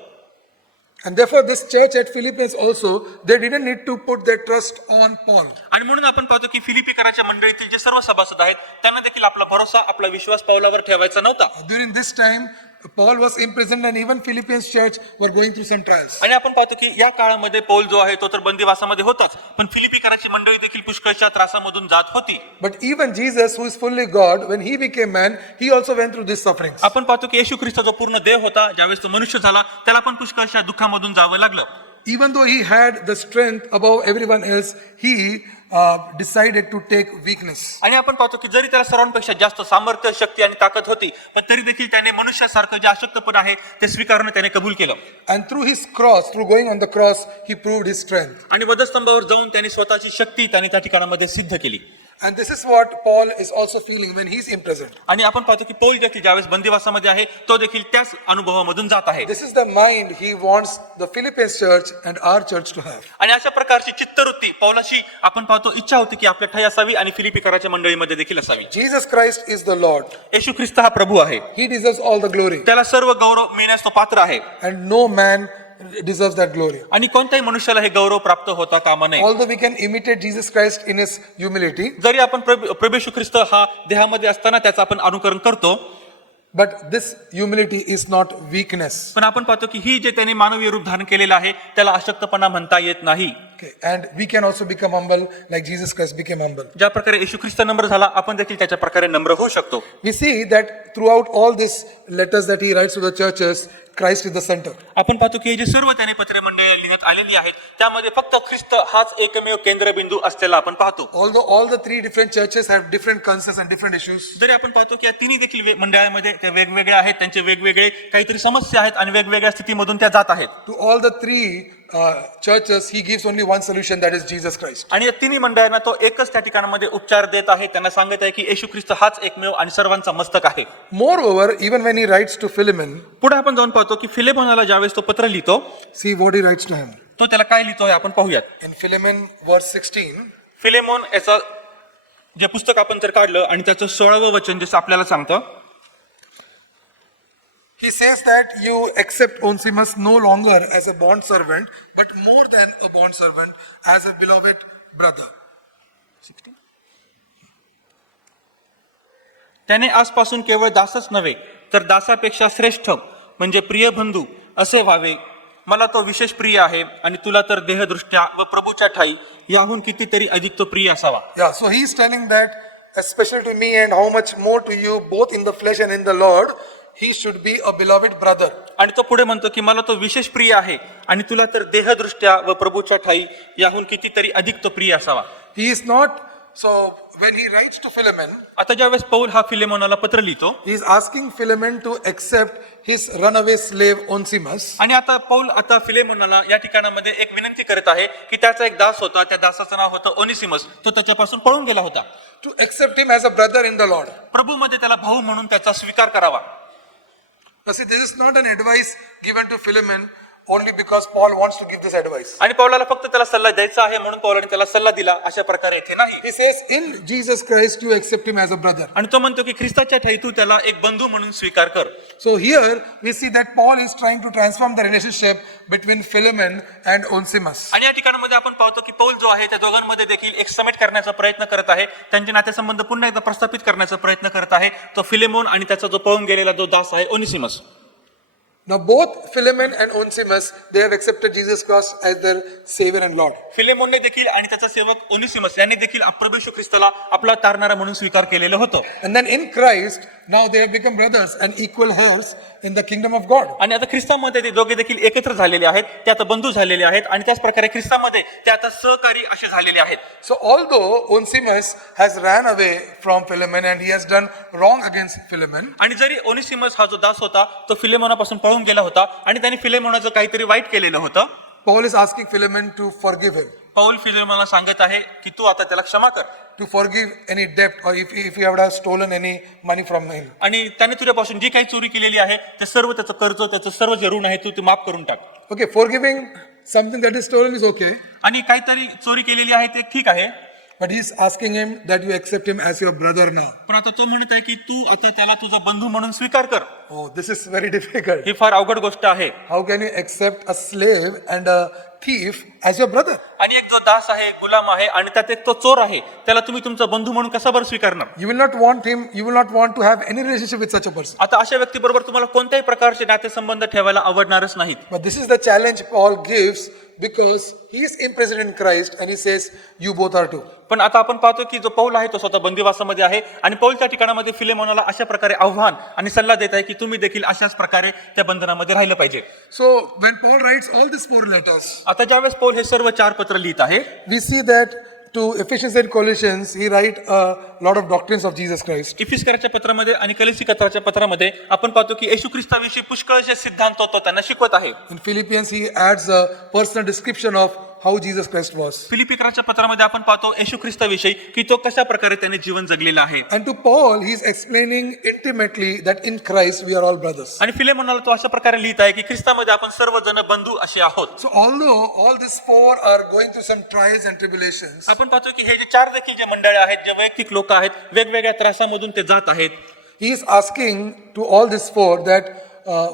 And therefore this church at Philippians also, they didn't need to put their trust on Paul. आणि म्हणून आपण पाहतो की फिलिपिकराच्या मंडळीतील जे सर्व सभासद आहेत त्यांना देखील आपला भरोसा, आपला विश्वास पौलावर ठेवायचा नव्हता. During this time, Paul was imprisoned and even Philippians church were going through some trials. आणि आपण पाहतो की या काळामध्ये पौल जो आहे तो तर बंदिवासामध्ये होताच, पण फिलिपिकराची मंडळी देखील पुष्कळशा त्रासामधून जात होती. But even Jesus, who is fully God, when he became man, he also went through these sufferings. आपण पाहतो की येशू ख्रिस्त जो पूर्ण देव होता, ज्यावेळेस तो मनुष्य झाला त्याला पण पुष्कळशा दुःखामधून जावं लागलं. Even though he had the strength above everyone else, he decided to take weakness. आणि आपण पाहतो की जरी त्याला सर्वांपेक्षा जास्त सामर्थ्य, शक्ती आणि ताकद होती, पण तरी देखील त्याने मनुष्यासारखं जे अशक्तपण आहे ते स्वीकारणं त्याने कबूल केलं. And through his cross, through going on the cross, he proved his strength. आणि वधस्तंभावर जाऊन त्यांनी स्वतःची शक्ती त्याने त्या ठिकाणामध्ये सिद्ध केली. And this is what Paul is also feeling when he's imprisoned. आणि आपण पाहतो की पौल देखील ज्यावेळेस बंदिवासामध्ये आहे तो देखील त्याच अनुभवामधून जात आहे. This is the mind he wants the Philippians church and our church to have. आणि अशा प्रकारची चित्तवृत्ती पौलाची आपण पाहतो इच्छा होती की आपल्या ठाई असावी आणि फिलिपिकराच्या मंडळीमध्ये देखील असावी. Jesus Christ is the Lord. येशू ख्रिस्त हा प्रभू आहे, He deserves all the glory. त्याला सर्व गौरव मिळण्यास तो पात्र आहे. And no man deserves that glory. आणि कोणत्याही मनुष्याला हे गौरव प्राप्त होता कामा नये. Although we can imitate Jesus Christ in his humility, जरी आपण प्रभू येशू ख्रिस्त हा देहामध्ये असताना त्याचं आपण अनुकरण करतो, but this humility is not weakness. पण आपण पाहतो की ही जे त्यांनी मानवी रूप धारण केलेलं आहे त्याला अशक्तपणा म्हणता येत नाही. Okay. And we can also become humble like Jesus Christ became humble. ज्या प्रकारे येशू ख्रिस्त नम्र झाला, आपण देखील त्याच्या प्रकारे नम्र होऊ शकतो. We see that throughout all these letters that he writes to the churches, Christ is the center. आपण पाहतो की हे जे सर्व त्याने पत्रे मंडळी लिहिण्यात आलेली आहेत त्यामध्ये फक्त ख्रिस्त हाच एकमेव केंद्रबिंदू असलेला आपण पाहतो. Although all the three different churches have different concerns and different issues, जरी आपण पाहतो की या तिन्ही देखील मंडळामध्ये त्या वेगवेगळ्या आहेत, त्यांचे वेगवेगळे काहीतरी समस्या आहेत आणि वेगवेगळ्या स्थितीमधून त्या जात आहेत. to all the three churches, he gives only one solution, that is Jesus Christ. आणि या तिन्ही मंडळांना तो एकच त्या ठिकाणामध्ये उपचार देत आहे. त्यांना सांगत आहे की येशू ख्रिस्त हाच एकमेव आणि सर्वांचा मस्तक आहे. Moreover, even when he writes to Philemon, पुढे आपण जाऊन पाहतो की फिलेमोनाला ज्यावेळेस तो पत्र लिहितो see what he writes to him. तो त्याला काय लिहितोय आपण पाहूयात. In Philemon verse 16, फिलेमोन याचं जे पुस्तक आपण जर काढलं आणि त्याचं 16वं वचन जसं आपल्याला सांगतं, he says that you accept Onesimus no longer as a bond servant, but more than a bond servant, as a beloved brother. त्याने आजपासून केवळ दासच नव्हे तर दासापेक्षा श्रेष्ठ म्हणजे प्रिय बंधू असे व्हावे. मला तो विशेष प्रिय आहे आणि तुला तर देहदृष्ट्या व प्रभूच्या ठाई याहून कितीतरी अधिक तो प्रिय असावा. Yeah, so he is telling that, especially to me and how much more to you, both in the flesh and in the Lord, he should be a beloved brother. आणि तो पुढे म्हणतो की मला तो विशेष प्रिय आहे आणि तुला तर देहदृष्ट्या व प्रभूच्या ठाई याहून कितीतरी अधिक तो प्रिय असावा. He is not, so when he writes to Philemon, आता ज्यावेळेस पौल हा फिलेमोनाला पत्र लिहितो he is asking Philemon to accept his runaway slave Onesimus. आणि आता पौल आता फिलेमोनाला या ठिकाणामध्ये एक विनंती करत आहे की त्याचा एक दास होता, त्या दासाचं नाव होतं ओनिसिमस, तो त्याच्यापासून पळून गेला होता. To accept him as a brother in the Lord. प्रभूमध्ये त्याला भाऊ म्हणून त्याचा स्वीकार करावा. Now see, this is not an advice given to Philemon only because Paul wants to give this advice. आणि पौलाला फक्त त्याला सल्ला द्यायचा आहे म्हणून पौलाने त्याला सल्ला दिला, अशा प्रकारे येथे नाही. He says, in Jesus Christ you accept him as a brother. आणि तो म्हणतो की ख्रिस्ताच्या ठाई तू त्याला एक बंधू म्हणून स्वीकार कर. So here we see that Paul is trying to transform the relationship between Philemon and Onesimus. आणि या ठिकाणामध्ये आपण पाहतो की पौल जो आहे त्या दोघांमध्ये देखील एक समेट करण्याचा प्रयत्न करत आहे, त्यांचे नातेसंबंध पुन्हा एकदा प्रस्थापित करण्याचा प्रयत्न करत आहे. तो फिलेमोन आणि त्याचा जो पळून गेलेला जो दास आहे ओनिसिमस. Now both Philemon and Onesimus, they have accepted Jesus Christ as their Savior and Lord. फिलेमोनने देखील आणि त्याचा सेवक ओनिसिमस यांनी देखील प्रभू येशू ख्रिस्ताला आपला तारणारा म्हणून स्वीकार केलेलं होतं. And then in Christ, now they have become brothers and equal heirs in the kingdom of God. आणि आता ख्रिस्तामध्ये ते दोघे देखील एकत्र झालेले आहेत, ते आता बंधू झालेले आहेत आणि त्याच प्रकारे ख्रिस्तामध्ये ते आता सहकारी असे झालेले आहेत. So although Onesimus has ran away from Philemon and he has done wrong against Philemon, आणि जरी ओनिसिमस हा जो दास होता तो फिलेमोनापासून पळून गेला होता आणि त्याने फिलेमोनाचं काहीतरी वाईट केलेलं होतं, Paul is asking Philemon to forgive him. Paul फिलेमोनला सांगत आहे की तू आता त्याला क्षमा कर to forgive any debt, or if you have stolen any money from him. आणि त्याने तुझ्यापासून जी काही चोरी केलेली आहे ते सर्व त्याचं कर्ज त्याचं सर्व जे ऋण आहे तू ते माफ करून टाक. Okay, forgiving something that is stolen is okay, आणि काहीतरी चोरी केलेली आहे ते ठीक आहे, but he's asking him that you accept him as your brother now. पण आता तो म्हणत आहे की तू आता त्याला तुझा बंधू म्हणून स्वीकार कर. Oh, this is very difficult. ही फार अवघड गोष्ट आहे. How can you accept a slave and a thief as your brother? आणि एक जो दास आहे गुलाम आहे आणि त्यात एक तो चोर आहे त्याला तुम्ही तुमचा बंधू म्हणून कसा बरं स्वीकारणार. You will not want him, you will not want to have any relationship with such a person. आता अशा व्यक्तीबरोबर तुम्हाला कोणत्याही प्रकारचे नातेसंबंध ठेवायला आवडणारच नाहीत. But this is the challenge Paul gives because he is imprisoned in Christ and he says, you both are too. पण आता आपण पाहतो की जो पौल आहे तो स्वतः बंदिवासामध्ये आहे आणि पौल त्या ठिकाणामध्ये फिलेमोनाला अशा प्रकारे आव्हान आणि सल्ला देत आहे की तुम्ही देखील अशाच प्रकारे त्या बंधनामध्ये राहिलं पाहिजे. So when Paul writes all these 4 letters, आता ज्यावेळेस पौल हे सर्व 4 पत्र लिहित आहे we see that to Ephesians and Colossians, he write a lot of doctrines of Jesus Christ. इफिसकराच्या पत्रामध्ये आणि कलिसिकत्राच्या पत्रामध्ये आपण पाहतो की येशू ख्रिस्ताविषयी पुष्कळचे सिद्धांत तो त्यांना शिकवत आहे. In Philippians, he adds a personal description of how Jesus Christ was. फिलिपिकराच्या पत्रामध्ये आपण पाहतो येशू ख्रिस्ताविषयी की तो कशा प्रकारे त्याने जीवन जगलेलं आहे. And to Paul, he is explaining intimately that in Christ we are all brothers. आणि फिलेमोनाला तो अशा प्रकारे लिहित आहे की ख्रिस्तामध्ये आपण सर्वजण बंधू असे आहोत. So although all these 4 are going through some trials and tribulations, आपण पाहतो की हे जे 4 देखील जे मंडळी आहेत जे वैयक्तिक लोक आहेत वेगवेगळ्या त्रासामधून ते जात आहेत. he is asking to all these 4 that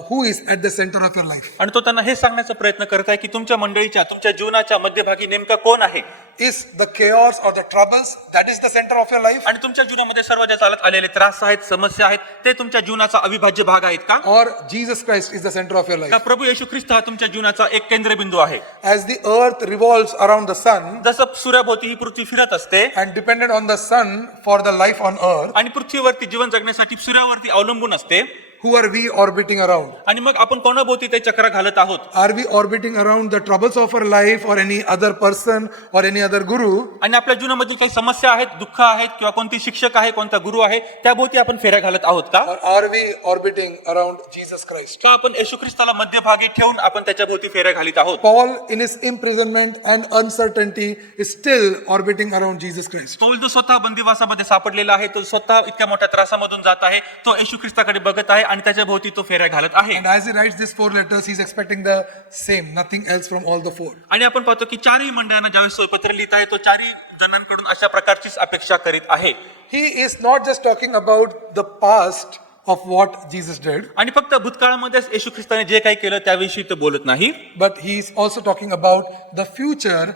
who is at the center of your life? आणि तो त्यांना हे सांगण्याचा प्रयत्न करत आहे की तुमच्या मंडळीच्या तुमच्या जीवनाच्या मध्यभागी नेमका कोण आहे. Is the chaos or the troubles that is the center of your life? आणि तुमच्या जीवनामध्ये सर्व ज्या चालत आलेले त्रास आहेत समस्या आहेत ते तुमच्या जीवनाचा अविभाज्य भाग आहेत का. Or Jesus Christ is the center of your का life? प्रभू येशू ख्रिस्त हा तुमच्या जीवनाचा एक केंद्रबिंदू आहे. As the earth revolves around the sun जसं सूर्याभोवती ही पृथ्वी फिरत असते and dependent on the sun for the life on earth, आणि पृथ्वीवरती जीवन जगण्यासाठी सूर्यावरती अवलंबून असते. who are we orbiting around? आणि मग आपण कोणाभोवती ते चक्र घालत आहोत. Are we orbiting around the troubles of our life or any other person or any other guru? आणि आपल्या जीवनामधील काही समस्या आहेत दुःख आहेत किंवा कोणती शिक्षक आहे कोणता गुरु आहे त्याभोवती आपण फेऱ्या घालत आहोत का. Or are we orbiting around Jesus Christ? का आपण येशू ख्रिस्ताला मध्यभागी ठेवून आपण त्याच्या भोवती फेऱ्या घालीत आहोत. Paul in his imprisonment and uncertainty is still orbiting around Jesus Christ. Paul जो स्वतः बंदिवासामध्ये सापडलेला आहे तो स्वतः इतक्या मोठ्या त्रासामधून जात आहे तो येशू ख्रिस्ताकडे बघत आहे आणि त्याच्या भोवती तो फेऱ्या घालत आहे. And as he writes these 4 letters, he's expecting the same, nothing else from all the 4. आणि आपण पाहतो की 4ही मंडळांना ज्यावेळेस तो पत्र लिहित आहे तो 4ही जणांकडून अशा प्रकारचीच अपेक्षा करीत आहे. He is not just talking about the past of what Jesus did, आणि फक्त भूतकाळामध्येच येशू ख्रिस्ताने जे काही केलं त्याविषयी तो बोलत नाही, but he is also talking about the future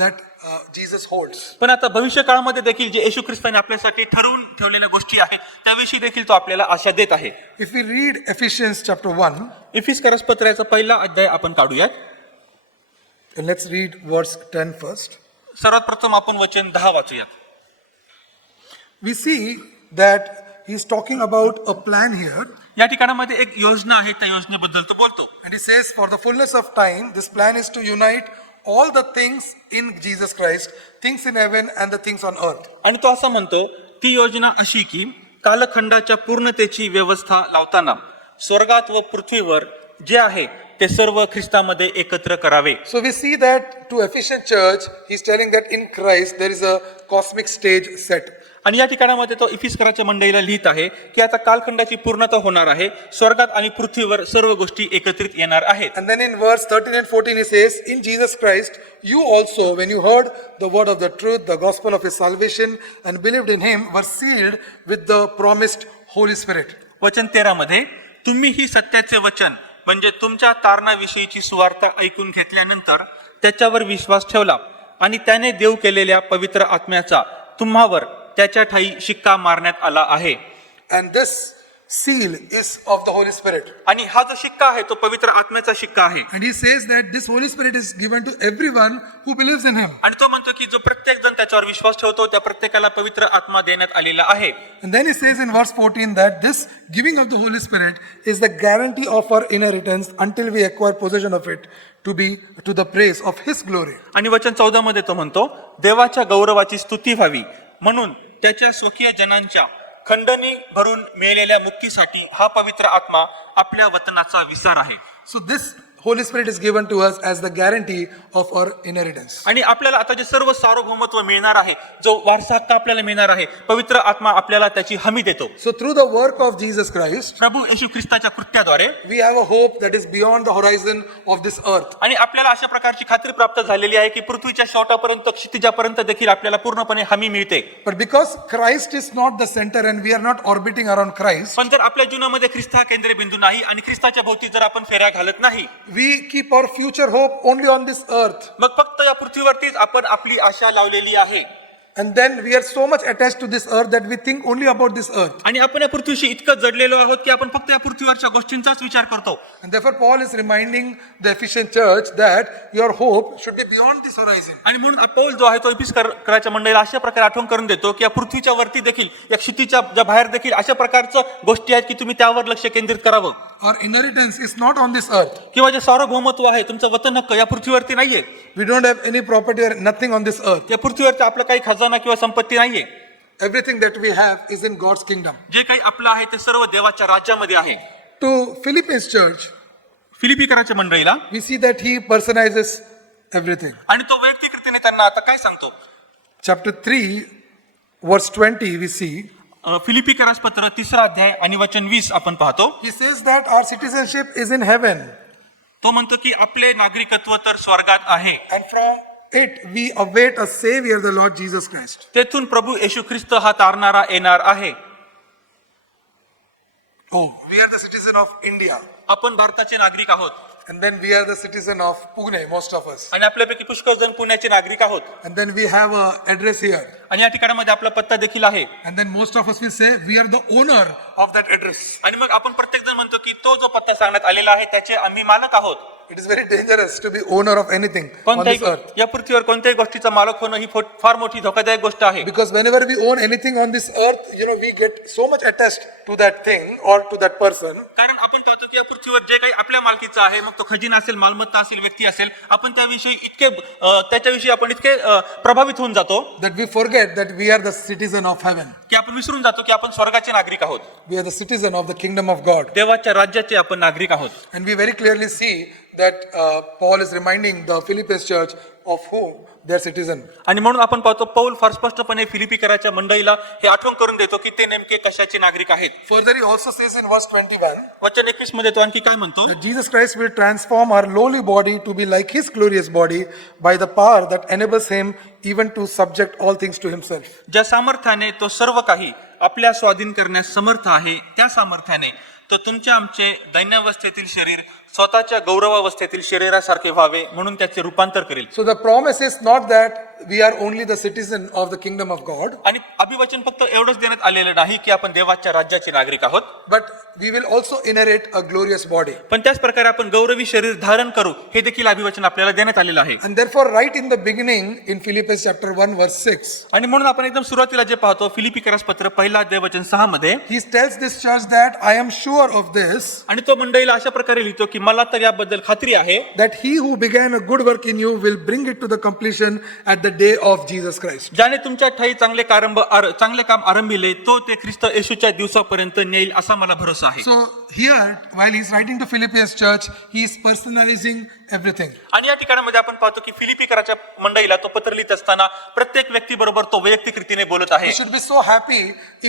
that Jesus holds. पण आता भविष्य काळामध्ये देखील जे येशू ख्रिस्ताने आपल्यासाठी ठरवून ठेवलेल्या गोष्टी आहेत त्याविषयी देखील तो आपल्याला आशा देत आहे. If we read Ephesians chapter 1, इफिसकरास पत्राचा पहिला अध्याय आपण काढूयात. and let's read verse 10 first. सर्वात प्रथम आपण वचन 10 वाचूयात. We see that he's talking about a plan here, या ठिकाणामध्ये एक योजना आहे त्या योजनेबद्दल तो बोलतो. and he says, for the fullness of time, this plan is to unite all the things in Jesus Christ, things in heaven and the things on earth. आणि तो असं म्हणतो ती योजना अशी की कालखंडाच्या पूर्णतेची व्यवस्था लावताना स्वर्गात व पृथ्वीवर जे आहे ते सर्व ख्रिस्तामध्ये एकत्र करावे. So we see that to Ephesian church, he's telling that in Christ there is a cosmic stage set. आणि या ठिकाणामध्ये तो इफिसकराच्या मंडळीला लिहित आहे की आता कालखंडाची पूर्णता होणार आहे स्वर्गात आणि पृथ्वीवर सर्व गोष्टी एकत्रित येणार आहेत. And then in verse 13 and 14 he says, in Jesus Christ, you also, when you heard the word of the truth, the gospel of his salvation, and believed in him, were sealed with the promised Holy Spirit. वचन 13 मध्ये तुम्ही ही सत्याचे वचन म्हणजे तुमच्या तारणाविषयीची सुवार्ता ऐकून घेतल्यानंतर त्याच्यावर विश्वास ठेवला आणि त्याने देव केलेल्या पवित्र आत्म्याचा तुम्हावर त्याच्या ठाई शिक्का मारण्यात आला आहे. And this seal is of the Holy Spirit. आणि हा जो शिक्का आहे तो पवित्र आत्म्याचा शिक्का आहे. And he says that this Holy Spirit is given to everyone who believes in him. आणि तो म्हणतो की जो प्रत्येक जण त्याच्यावर विश्वास ठेवतो त्या प्रत्येकाला पवित्र आत्मा देण्यात आलेला आहे. And then he says in verse 14 that this giving of the Holy Spirit is the guarantee of our inheritance until we acquire possession of it, to be to the praise of his glory. आणि वचन 14 मध्ये तो म्हणतो देवाच्या गौरवाची स्तुती व्हावी म्हणून त्याच्या स्वकीय जनांच्या खंडणी भरून मिळालेल्या मुक्तीसाठी हा पवित्र आत्मा आपल्या वतनाचा विसार आहे. So this Holy Spirit is given to us as the guarantee of our inheritance. आणि आपल्याला आता जे सर्व सार्वभौमत्व मिळणार आहे, जो वारसा हक्क आपल्याला मिळणार आहे, पवित्र आत्मा आपल्याला त्याची हमी देतो. So through the work of Jesus Christ, प्रभू येशू ख्रिस्ताच्या कृत्याद्वारे we have a hope that is beyond the horizon of this earth. आणि आपल्याला अशा प्रकारची खात्री प्राप्त झालेली आहे की पृथ्वीच्या शेवटापर्यंत, क्षितिजापर्यंत देखील आपल्याला पूर्णपणे हमी मिळते. But because Christ is not the center and we are not orbiting around Christ, पण जर आपल्या जीवनामध्ये ख्रिस्त हा केंद्रबिंदू नाही आणि ख्रिस्ताच्या भोवती जर आपण फेऱ्या घालत नाही, we keep our future hope only on this earth. मग फक्त या पृथ्वीवरतीच आपण आपली आशा लावलेली आहे. And then we are so much attached to this earth that we think only about this earth. आणि आपण या पृथ्वीशी इतकं जडलेलो आहोत की आपण फक्त या पृथ्वीवरच्या गोष्टींचाच विचार करतो. And therefore Paul is reminding the Ephesian church that your hope should be beyond this horizon. आणि म्हणून पौल जो आहे तो एफिसकराच्या मंडळीला अशा प्रकारे आठवण करून देतो की या पृथ्वीच्या वरती देखील, या क्षितिच्या ज्या बाहेर देखील अशा प्रकारचं गोष्टी आहेत की तुम्ही त्यावर लक्ष केंद्रित करावं. Our inheritance is not on this earth. किंवा जे सार्वभौमत्व आहे, तुमचं वतन हक्क या पृथ्वीवरती नाहीये. We don't have any property or nothing on this earth. या पृथ्वीवरती आपलं काही खजाना किंवा संपत्ती नाहीये. Everything that we have is in God's kingdom. जे काही आपलं आहे ते सर्व देवाच्या राज्यामध्ये आहे. To Philippians church, फिलिपिकराच्या मंडळीला we see that he personalizes everything. आणि तो वैयक्तिक रीतीने त्यांना आता काय सांगतो. Chapter 3, verse 20, we see, फिलिपिकरास पत्र 3 अध्याय आणि वचन 20 आपण पाहतो. he says that our citizenship is in heaven. तो म्हणतो की आपले नागरिकत्व तर स्वर्गात आहे. And from it we await a savior, the Lord Jesus Christ. तेथून प्रभू येशू ख्रिस्त हा तारणारा येणार आहे. Oh, we are the citizen of India. आपण भारताचे नागरिक आहोत And then we are the citizen of Pune, most of us. आणि आपल्यापैकी पुष्कळ जण पुण्याचे नागरिक आहोत. And then we have a address here. आणि या ठिकाणामध्ये आपला पत्ता देखील आहे. And then most of us will say we are the owner of that address. आणि मग आपण प्रत्येक जण म्हणतो की तो जो पत्ता सांगण्यात आलेला आहे त्याचे आम्ही मालक आहोत. It is very dangerous to be owner of anything on this earth. या पृथ्वीवर कोणत्याही गोष्टीचा मालक होणं ही फार मोठी धोकादायक गोष्ट आहे. Because whenever we own anything on this earth, we get so much attached to that thing or to that person. कारण आपण पाहतो की या पृथ्वीवर जे काही आपल्या मालकीचं आहे, मग तो खजिना असेल, मालमत्ता असेल, व्यक्ती असेल, आपण त्याविषयी त्याच्याविषयी आपण इतके प्रभावित होऊन जातो That we forget that we are the citizen of heaven. की आपण विसरून जातो की आपण स्वर्गाचे नागरिक आहोत. We are the citizen of the kingdom of God. देवाच्या राज्याचे आपण नागरिक आहोत. And we very clearly see that Paul is reminding the Philippians church of whom they are citizen. आणि म्हणून आपण पाहतो पौल फार स्पष्टपणे फिलिपिकराच्या मंडळीला हे आठवण करून देतो की ते नेमके कशाचे नागरिक आहेत. Further he also says in verse 21 वचन 21 मध्ये तो आणखी काय म्हणतो. that Jesus Christ will transform our lowly body to be like his glorious body by the power that enables him even to subject all things to himself. ज्या सामर्थ्याने तो सर्व काही आपल्या स्वाधीन करण्यास समर्थ आहे, त्या सामर्थ्याने तो तुमच्या आमचे दैन्यावस्थेतील शरीर स्वतःच्या गौरवावस्थेतील शरीरासारखे व्हावे म्हणून त्याचे रूपांतर करेल. So the promise is not that we are only the citizen of the kingdom of God, आणि अभिवचन फक्त एवढंच देण्यात आलेलं नाही की आपण देवाच्या राज्याचे नागरिक आहोत, but we will also inherit a glorious body. पण त्याच प्रकारे आपण गौरवी शरीर धारण करू हे देखील अभिवचन आपल्याला देण्यात आलेलं आहे. And therefore right in the beginning in Philippians chapter 1 verse 6, आणि म्हणून आपण एकदम सुरुवातीला जे पाहतो फिलिपिकरास पत्र 1 अध्याय वचन 6 मध्ये he tells this church that I am sure of this, आणि तो मंडळीला अशा प्रकारे लिहितो की मला तर याबद्दल खात्री आहे that he who began a good work in you will bring it to the completion at the day of Jesus Christ. ज्याने तुमच्या ठाई चांगले काम आरंभिले तो ते ख्रिस्त येशूच्या दिवसापर्यंत नेईल असा मला भरोसा आहे. So here while he is writing to Philippians church, he is personalizing everything. आणि या ठिकाणामध्ये आपण पाहतो की फिलिपिकराच्या मंडळीला तो पत्र लिहित असताना प्रत्येक व्यक्तीबरोबर तो वैयक्तिक रीतीने बोलत आहे. You should be so happy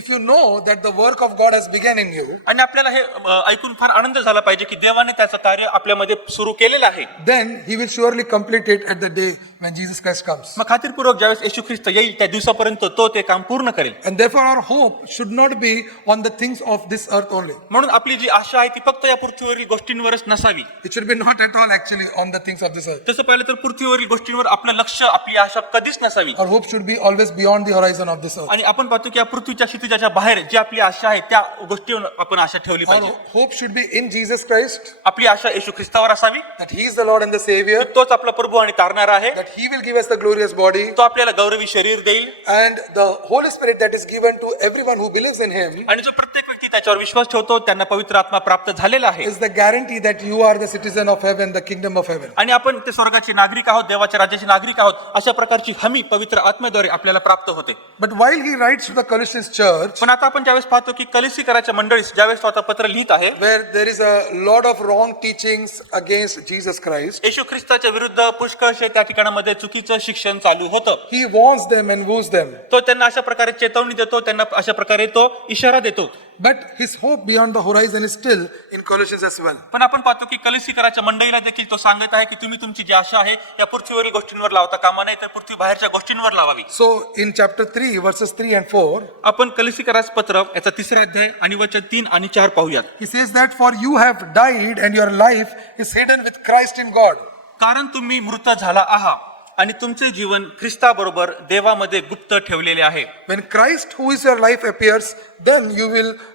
if you know that the work of God has begun in you. आणि आपल्याला हे ऐकून फार आनंद झाला पाहिजे की देवाने त्याचं कार्य आपल्यामध्ये सुरू केलेलं आहे. Then he will surely complete it at the day when Jesus Christ comes. मग खात्रीपूर्वक ज्यावेळेस येशू ख्रिस्त येईल त्या दिवसापर्यंत तो ते काम पूर्ण करेल. And therefore our hope should not be on the things of this earth only. म्हणून आपली जी आशा आहे ती फक्त या पृथ्वीवरील गोष्टींवरच नसावी. It should be not at all actually on the things of this earth. तसं पाहिलं तर पृथ्वीवरील गोष्टींवर आपलं लक्ष, आपली आशा कधीच नसावी. Our hope should be always beyond the horizon of this earth. आणि आपण पाहतो की या पृथ्वीच्या क्षितिजाच्या बाहेर जी आपली आशा आहे त्या गोष्टीवर आपण आशा ठेवली Our पाहिजे. hope should be in Jesus Christ, आपली आशा येशू ख्रिस्तावर असावी, that he is the Lord and the Savior, तोच आपला प्रभू आणि तारणारा आहे, that he will give us the glorious body, तो आपल्याला गौरवी शरीर देईल, and the Holy Spirit that is given to everyone who believes in him आणि जो प्रत्येक व्यक्ती त्याच्यावर विश्वास ठेवतो त्यांना पवित्र आत्मा प्राप्त झालेला आहे is the guarantee that you are the citizen of heaven, the kingdom of heaven. आणि आपण ते स्वर्गाचे नागरिक आहोत, देवाच्या राज्याचे नागरिक आहोत, अशा प्रकारची हमी पवित्र आत्म्याद्वारे आपल्याला प्राप्त होते. But while he writes to the Colossians church, पण आता आपण ज्यावेळेस पाहतो की कलिसिकराच्या मंडळीस ज्यावेळेस तो आता पत्र लिहित आहे, where there is a lot of wrong teachings against Jesus Christ, येशू ख्रिस्ताच्या विरुद्ध पुष्कळशे त्या ठिकाणामध्ये चुकीचं शिक्षण चालू होतं. he warns them and woos them. तो त्यांना अशा प्रकारे चेतवणी देतो, त्यांना अशा प्रकारे तो इशारा देतो. But his hope beyond the horizon is still in Colossians as well. पण आपण पाहतो की कलिसिकराच्या मंडळीला देखील तो सांगत आहे की तुम्ही तुमची जी आशा आहे या पृथ्वीवरील गोष्टींवर लावता कामा नये, तर पृथ्वी बाहेरच्या गोष्टींवर लावावी. So in chapter 3 verses 3 and 4, आपण कलिसिकराच पत्र याचा 3रा अध्याय आणि वचन 3 आणि 4 पाहूयात. he says that for you have died and your life is hidden with Christ in God. कारण तुम्ही मृत झाला आहात आणि तुमचे जीवन ख्रिस्ताबरोबर देवामध्ये गुप्त ठेवलेले आहे. When Christ, who is your life, appears, then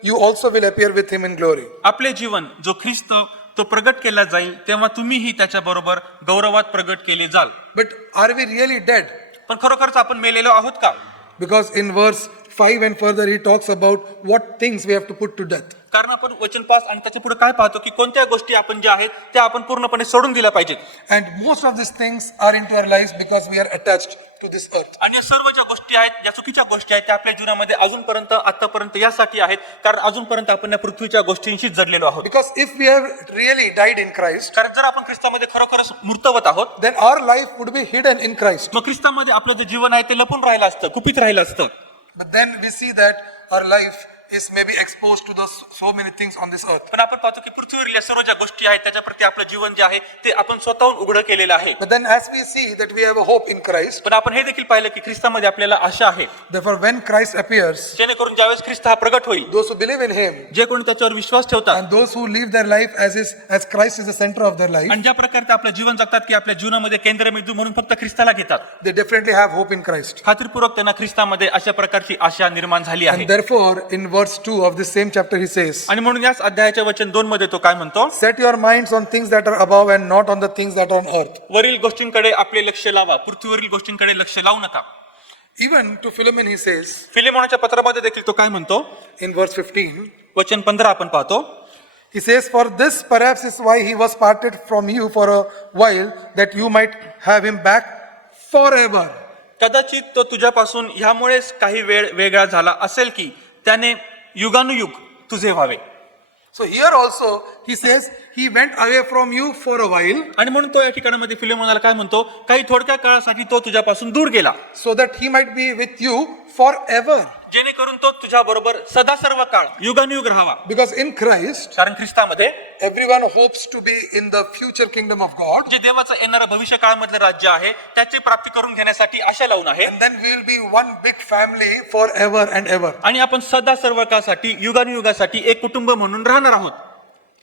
you also will appear with him in glory. आपले जीवन जो ख्रिस्त तो प्रगट केला जाईल तेव्हा तुम्हीही त्याच्या बरोबर गौरवात प्रगट केले जाल. But are we really dead? पण खरोखरच आपण मेलेलो आहोत का? Because in verse 5 and further he talks about what things we have to put to death. कारण आपण वचन 5 आणि त्याच्या पुढे काय पाहतो की कोणत्या गोष्टी आपण ज्या आहेत त्या आपण पूर्णपणे सोडून दिल्या पाहिजेत. And most of these things are into our lives because we are attached to this earth. आणि या सर्व ज्या गोष्टी आहेत, ज्या चुकीच्या गोष्टी आहेत, त्या आपल्या जीवनामध्ये अजूनपर्यंत आतापर्यंत यासाठी आहेत कारण अजूनपर्यंत आपण या पृथ्वीच्या गोष्टींशी जडलेलो आहोत. Because if we have really died in Christ, कारण जर आपण ख्रिस्तामध्ये खरोखरच मृतवत आहोत, then our life would be hidden in Christ. मग ख्रिस्तामध्ये आपलं जे जीवन आहे ते लपून राहिलं असतं, कुपित राहिलं असतं. But then we see that our life is maybe exposed to the so many things on this earth. पण आपण पाहतो की पृथ्वीवरील सर्व ज्या गोष्टी आहेत त्याच्याप्रती आपलं जीवन जे आहे ते आपण स्वतःहून उघडं केलेलं आहे. But then as we see that we have a hope in Christ, पण आपण हे देखील पाहिलं की ख्रिस्तामध्ये आपल्याला आशा आहे, therefore when Christ appears, जेणेकरून ज्यावेळेस ख्रिस्त हा प्रगट होईल, those who believe in him जे कोणी त्याच्यावर विश्वास ठेवतात and those who live their life as Christ is the center of their life, आणि ज्या प्रकारे ते आपलं जीवन जगतात की आपल्या जीवनामध्ये केंद्रबिंदू म्हणून फक्त ख्रिस्ताला घेतात, they definitely have hope in Christ. खात्रीपूर्वक त्यांना ख्रिस्तामध्ये अशा प्रकारची आशा निर्माण झाली आहे. And therefore in verse 2 of this same chapter he says, आणि म्हणून याच अध्यायाच्या वचन 2 मध्ये तो काय म्हणतो, set your minds on things that are above and not on the things that are on earth. वरील गोष्टींकडे आपले लक्ष लावा, पृथ्वीवरील गोष्टींकडे लक्ष लावू नका. Even to Philemon he says फिलेमोनाच्या पत्रामध्ये देखील तो काय म्हणतो, in verse 15, वचन 15 आपण पाहतो, he says, for this perhaps is why he was parted from you for a while, that you might have him back forever. कदाचित तो तुझ्यापासून ह्यामुळेच काही वेळ वेगळा झाला असेल की त्याने युगानुयुग तुझे व्हावे. So here also he says he went away from you for a while, आणि म्हणून तो या ठिकाणामध्ये फिलेमोनाला काय म्हणतो, काही थोडक्या काळासाठी तो तुझ्यापासून दूर गेला, so that he might be with you forever. जेणेकरून तो तुझ्या बरोबर सदा सर्व काळ युगानुयुग राहावा. Because in Christ, कारण ख्रिस्तामध्ये everyone hopes to be in the future kingdom of God, जे देवाचं येणारं भविष्य काळामधलं राज्य आहे त्याची प्राप्ती करून घेण्यासाठी आशा लावून आहे. and then we will be one big family forever and ever. आणि आपण सदा सर्व काळासाठी युगानुयुगासाठी एक कुटुंब म्हणून राहणार आहोत.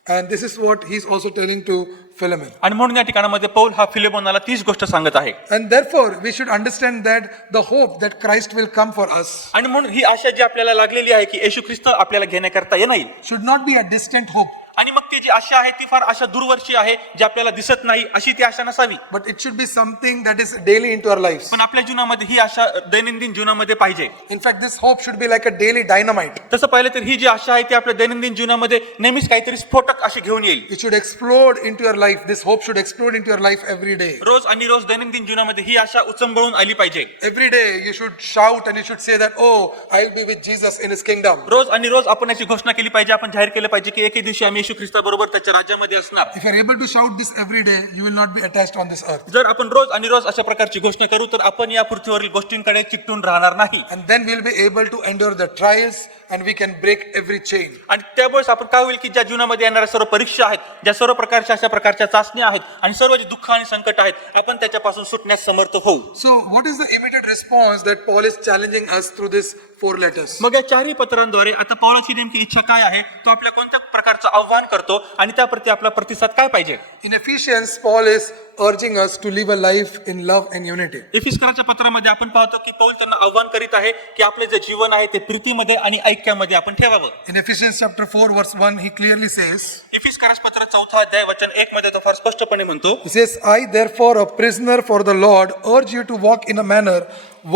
And this is what he's also telling to Philemon. आणि म्हणून या ठिकाणामध्ये पौल हा फिलेमोनाला तीच गोष्ट सांगत आहे. And therefore we should understand that the hope that Christ will come for us आणि म्हणून ही आशा जी आपल्याला लागलेली आहे की येशू ख्रिस्त आपल्याला घेण्याकरता येईल, should not be a distant hope, आणि मग ती जी आशा आहे ती फार आशा दूरवरची आहे जी आपल्याला दिसत नाही अशी ती आशा नसावी. but it should be something that is daily into our lives. पण आपल्या जीवनामध्ये ही आशा दैनंदिन जीवनामध्ये पाहिजे. In fact, this hope should be like a daily dynamite. तसं पाहिलं तर ही जी आशा आहे ती आपल्या दैनंदिन जीवनामध्ये नेहमीच काहीतरी स्फोटक अशी घेऊन येईल. It should explode into your life. This hope should explode into your life every day. रोज आणि रोज दैनंदिन जीवनामध्ये ही आशा उचंबळून आली पाहिजे. Every day you should shout and you should say that, oh, I'll be with Jesus in his kingdom. रोज आणि रोज आपण याची घोषणा केली पाहिजे, आपण जाहीर केलं पाहिजे की एके दिवशी आम्ही येशू ख्रिस्ताबरोबर त्याच्या राज्यामध्ये असणार. If you're able to shout this every day, you will not be attached on this earth. जर आपण रोज आणि रोज अशा प्रकारची घोषणा करू तर आपण या पृथ्वीवरील गोष्टींकडे चिकटून राहणार नाही. And then we'll be able to endure the trials and we can break every chain. आणि त्यामुळेच आपण काय होईल की ज्या जीवनामध्ये येणाऱ्या सर्व परीक्षा आहेत, ज्या सर्व प्रकारच्या अशा प्रकारच्या चाचण्या आहेत आणि सर्व जे दुःख आणि संकट आहेत, आपण त्याच्यापासून सुटण्यास समर्थ होऊ. So what is the immediate response that Paul is challenging us through these 4 letters? मग या 4ही पत्रांद्वारे आता पौलाची नेमकी इच्छा काय आहे, तो आपल्या कोणत्या प्रकारचं आव्हान करतो आणि त्याप्रती आपला प्रतिसाद काय पाहिजे. In Ephesians, Paul is urging us to live a life in love and unity. इफिस्कराच्या पत्रामध्ये आपण पाहतो की पौल त्यांना आव्हान करीत आहे की आपले जे जीवन आहे ते प्रीतीमध्ये आणि ऐक्यामध्ये आपण ठेवावं. In Ephesians chapter 4 verse 1, he clearly says, इफिस्करास पत्र 4 अध्याय वचन 1 मध्ये तो फार स्पष्टपणे म्हणतो, he says, I therefore, a prisoner for the Lord, urge you to walk in a manner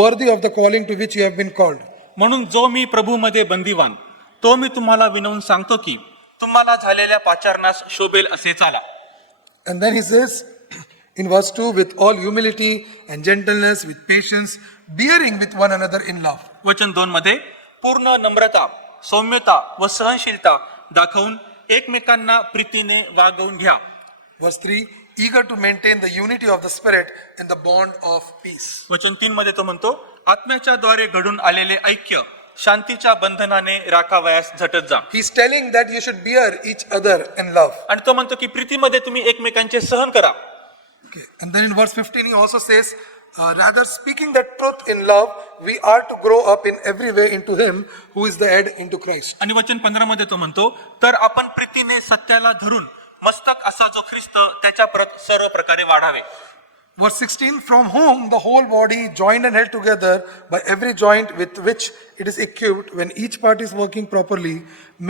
worthy of the calling to which you have been called. म्हणून जो मी प्रभूमध्ये बंदीवान तो मी तुम्हाला विनवून सांगतो की तुम्हाला झालेल्या पाचारणास शोभेल असे चाला. And then he says in verse 2, with all humility and gentleness, with patience, bearing with one another in love. वचन 2 मध्ये पूर्ण नम्रता, सौम्यता व सहनशीलता दाखवून एकमेकांना प्रीतीने वागवून घ्या. Verse 3, eager to maintain the unity of the Spirit in the bond of peace. वचन 3 मध्ये तो म्हणतो, आत्म्याच्या द्वारे घडून आलेले ऐक्य शांतीच्या बंधनाने राखावयास झटत जा. He's telling that you should bear each other in love. आणि तो म्हणतो की प्रीतीमध्ये तुम्ही एकमेकांचे सहन करा. Okay. And then in verse 15, he also says, rather speaking the truth in love, we are to grow up in every way into Him who is the head, into Christ. आणि वचन 15 मध्ये तो म्हणतो, तर आपण प्रीतीने सत्याला धरून मस्तक असा जो ख्रिस्त त्याच्या परत सर्व प्रकारे वाढावे. Verse 16, from whom the whole body joined and held together by every joint with which it is equipped, when each part is working properly,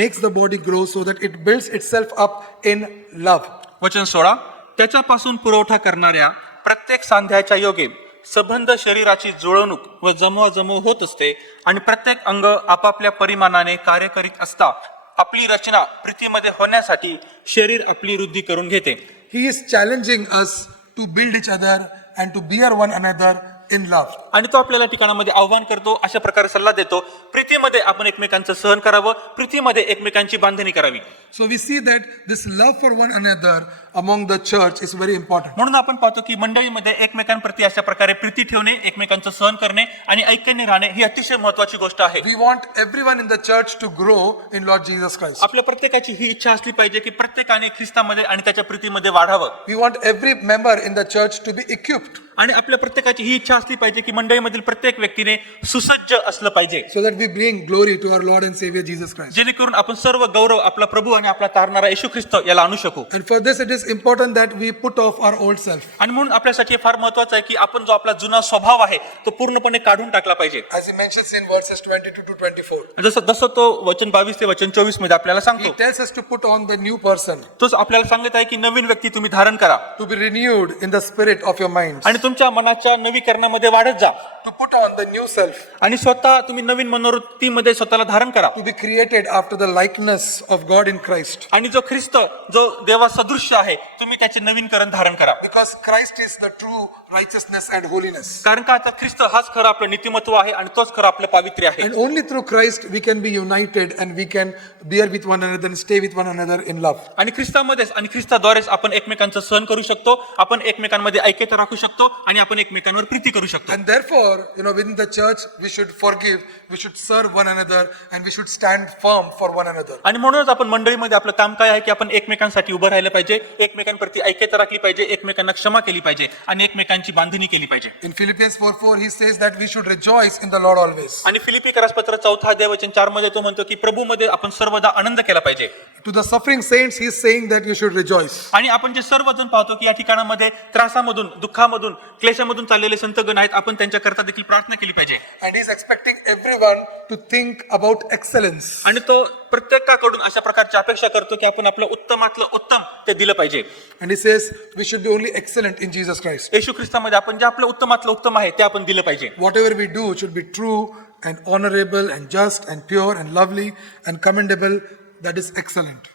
makes the body grow so that it builds itself up in love. वचन 16, त्याच्यापासून पुरवठा करणाऱ्या प्रत्येक सांध्याच्या योगे सबंध शरीराची जुळवणूक व जमवाजमव होत असते आणि प्रत्येक अंग आपापल्या परिमाणाने कार्य करीत असता आपली रचना प्रीतीमध्ये होण्यासाठी शरीर आपली वृद्धी करून घेते. He is challenging us to build each other and to bear one another in love. आणि तो आपल्याला ठिकाणामध्ये आव्हान करतो, अशा प्रकारे सल्ला देतो, प्रीतीमध्ये आपण एकमेकांचं सहन करावं, प्रीतीमध्ये एकमेकांची बांधणी करावी. So we see that this love for one another among the church is very important. म्हणून आपण पाहतो की मंडळीमध्ये एकमेकांप्रती अशा प्रकारे प्रीती ठेवणे, एकमेकांचं सहन करणे आणि ऐक्याने राहणे ही अतिशय महत्वाची गोष्ट आहे. We want everyone in the church to grow in Lord Jesus Christ. आपल्या प्रत्येकाची ही इच्छा असली पाहिजे की प्रत्येकाने ख्रिस्तामध्ये आणि त्याच्या प्रीतीमध्ये वाढावं. We want every member in the church to be equipped आणि आपल्या प्रत्येकाची ही इच्छा असली पाहिजे की मंडळीमधील प्रत्येक व्यक्तीने सुसज्ज असलं पाहिजे, so that we bring glory to our Lord and Savior Jesus Christ. जेणेकरून आपण सर्व गौरव आपला प्रभू आणि आपला तारणारा येशू ख्रिस्त याला आणू शकू. And for this it is important that we put off our old self. आणि म्हणून आपल्यासाठी हे फार महत्वाचं आहे की आपण जो आपला जुना स्वभाव आहे तो पूर्णपणे काढून टाकला पाहिजे. As he mentions in verses 22 to 24. जसं तो वचन 22 ते वचन 24 मध्ये आपल्याला He सांगतो, tells us to put on the new person, तोच आपल्याला सांगत आहे की नवीन व्यक्ती तुम्ही धारण करा to be renewed in the spirit of your minds, आणि तुमच्या मनाच्या नवीकरणामध्ये वाढत जा to put on the new self, आणि स्वतः तुम्ही नवीन मनोवृत्तीमध्ये स्वतःला धारण करा to be created after the likeness of God in Christ. आणि जो ख्रिस्त जो देवा सदृश्य आहे तुम्ही त्याचे नवीनकरण धारण करा. Because Christ is the true righteousness and holiness. कारण का आता ख्रिस्त हाच खरं आपलं नीतिमत्व आहे आणि तोच खरं आपलं पावित्र्य आहे. And only through Christ we can be united and we can bear with one another and stay with one another in love. आणि ख्रिस्तामध्येच आणि ख्रिस्ताद्वारेच आपण एकमेकांचं सहन करू शकतो, आपण एकमेकांमध्ये ऐक्यता राखू शकतो आणि आपण एकमेकांवर प्रीती करू शकतो. And therefore, within the church, we should forgive, we should serve one another, and we should stand firm for one another. आणि म्हणूनच आपण मंडळीमध्ये आपलं काम काय आहे की आपण एकमेकांसाठी उभं राहिलं पाहिजे, एकमेकांप्रती ऐक्यता राखली पाहिजे, एकमेकांना क्षमा केली पाहिजे आणि एकमेकांची बांधणी केली पाहिजे. In Philippians 4:4, he says that we should rejoice in the Lord always. आणि फिलिपी करासपत्र 4 अध्याय वचन 4 मध्ये तो म्हणतो की प्रभूमध्ये आपण सर्वदा आनंद केला पाहिजे. To the suffering saints, he is saying that you should rejoice. आणि आपण जे सर्वजण पाहतो की या ठिकाणामध्ये त्रासामधून, दुःखामधून, क्लेशामधून चाललेले संतगण आहेत, आपण त्यांच्याकरता देखील प्रार्थना केली पाहिजे. And he is expecting everyone to think about excellence. आणि तो प्रत्येकाकडून अशा प्रकारची अपेक्षा करतो की आपण आपलं उत्तमातलं उत्तम ते दिलं पाहिजे. And he says we should be only excellent in Jesus Christ. येशू ख्रिस्तामध्ये आपण जे आपलं उत्तमातलं उत्तम आहे ते आपण दिलं पाहिजे. Whatever we do should be true and honorable and just and pure and lovely and commendable. That is excellent.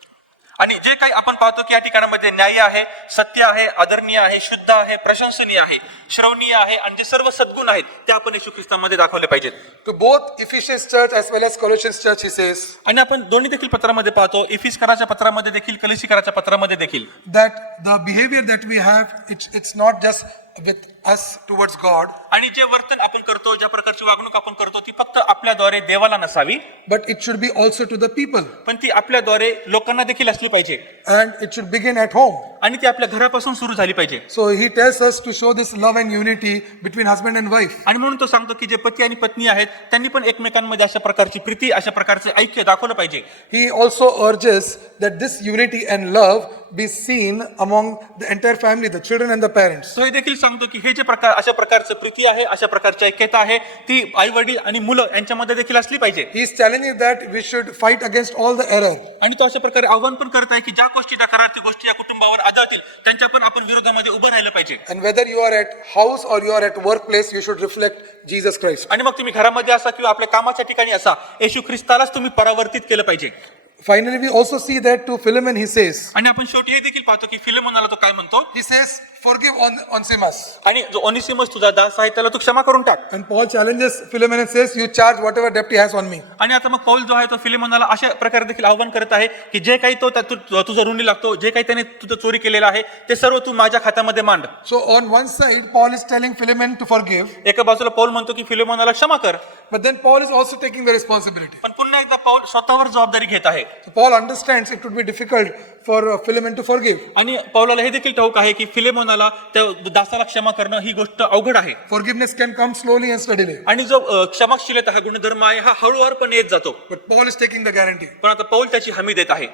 आणि जे काही आपण पाहतो की या ठिकाणामध्ये न्याय आहे, सत्य आहे, आदरणीय आहे, शुद्ध आहे, प्रशंसनीय आहे, श्रवणीय आहे आणि जे सर्व सद्गुण आहेत ते आपण येशू ख्रिस्तामध्ये दाखवले पाहिजेत. To both Ephesians church as well as Colossians church, he says आणि आपण दोन्ही देखील पत्रामध्ये पाहतो, इफिसकराच्या पत्रामध्ये देखील, कलिसिकराच्या पत्रामध्ये देखील, that the behavior that we have, it's not just with us towards God, आणि जे वर्तन आपण करतो, ज्या प्रकारची वागणूक आपण करतो ती फक्त आपल्याद्वारे देवाला नसावी, but it should be also to the people. पण ती आपल्याद्वारे लोकांना देखील असली पाहिजे And it should begin at home. आणि ती आपल्या घरापासून सुरू झाली पाहिजे. So he tells us to show this love and unity between husband and wife. आणि म्हणून तो सांगतो की जे पती आणि पत्नी आहेत त्यांनी पण एकमेकांमध्ये अशा प्रकारची प्रीती, अशा प्रकारचे ऐक्य दाखवलं पाहिजे. He also urges that this unity and love be seen among the entire family, the children and the parents. तो हे देखील सांगतो की हे जे प्रकार, अशा प्रकारचं प्रीती आहे, अशा प्रकारची ऐक्यता आहे ती आई वडील आणि मुलं यांच्यामध्ये देखील असली पाहिजे. He is challenging that we should fight against all the error. आणि तो अशा प्रकारे आव्हान पण करत आहे की ज्या गोष्टी नकारार्थी गोष्टी या कुटुंबावर आढळतील त्यांच्या पण आपण विरोधामध्ये उभं राहिलं पाहिजे. And whether you are at house or you are at workplace, you should reflect Jesus Christ. आणि मग तुम्ही घरामध्ये असा किंवा आपल्या कामाच्या ठिकाणी असा येशू ख्रिस्तालाच तुम्ही परावर्तित केलं पाहिजे. Finally, we also see that to Philemon he says, आणि आपण शेवटी हे देखील पाहतो की फिलेमोनाला तो काय म्हणतो, he says, forgive Onesimus. आणि जो ओनिसिमस तुझा दास आहे त्याला तू क्षमा करून टाक. And Paul challenges Philemon and says, you charge whatever debt he has on me. आणि आता मग पौल जो आहे तो फिलेमोनाला अशा प्रकारे देखील आव्हान करत आहे की जे काही तो तुझं ऋणी लागतो, जे काही त्याने तुझं चोरी केलेलं आहे ते सर्व तू माझ्या खात्यामध्ये मांड. So on one side, Paul is telling Philemon to forgive, एका बाजूला पौल म्हणतो की फिलेमोनाला क्षमा कर, but then Paul is also taking the responsibility. पण पुन्हा एकदा पौल स्वतःवर जबाबदारी घेत आहे. So Paul understands it would be difficult for Philemon to forgive. आणि पौलाला हे देखील ठाऊक आहे की फिलेमोनाला त्या दासाला क्षमा करणं ही गोष्ट अवघड आहे. Forgiveness can come slowly and steadily. आणि जो क्षमाशीलता हा गुणधर्म आहे हा हळूवार पण येत जातो. But Paul is taking the guarantee. पण आता पौल त्याची हमी देत आहे.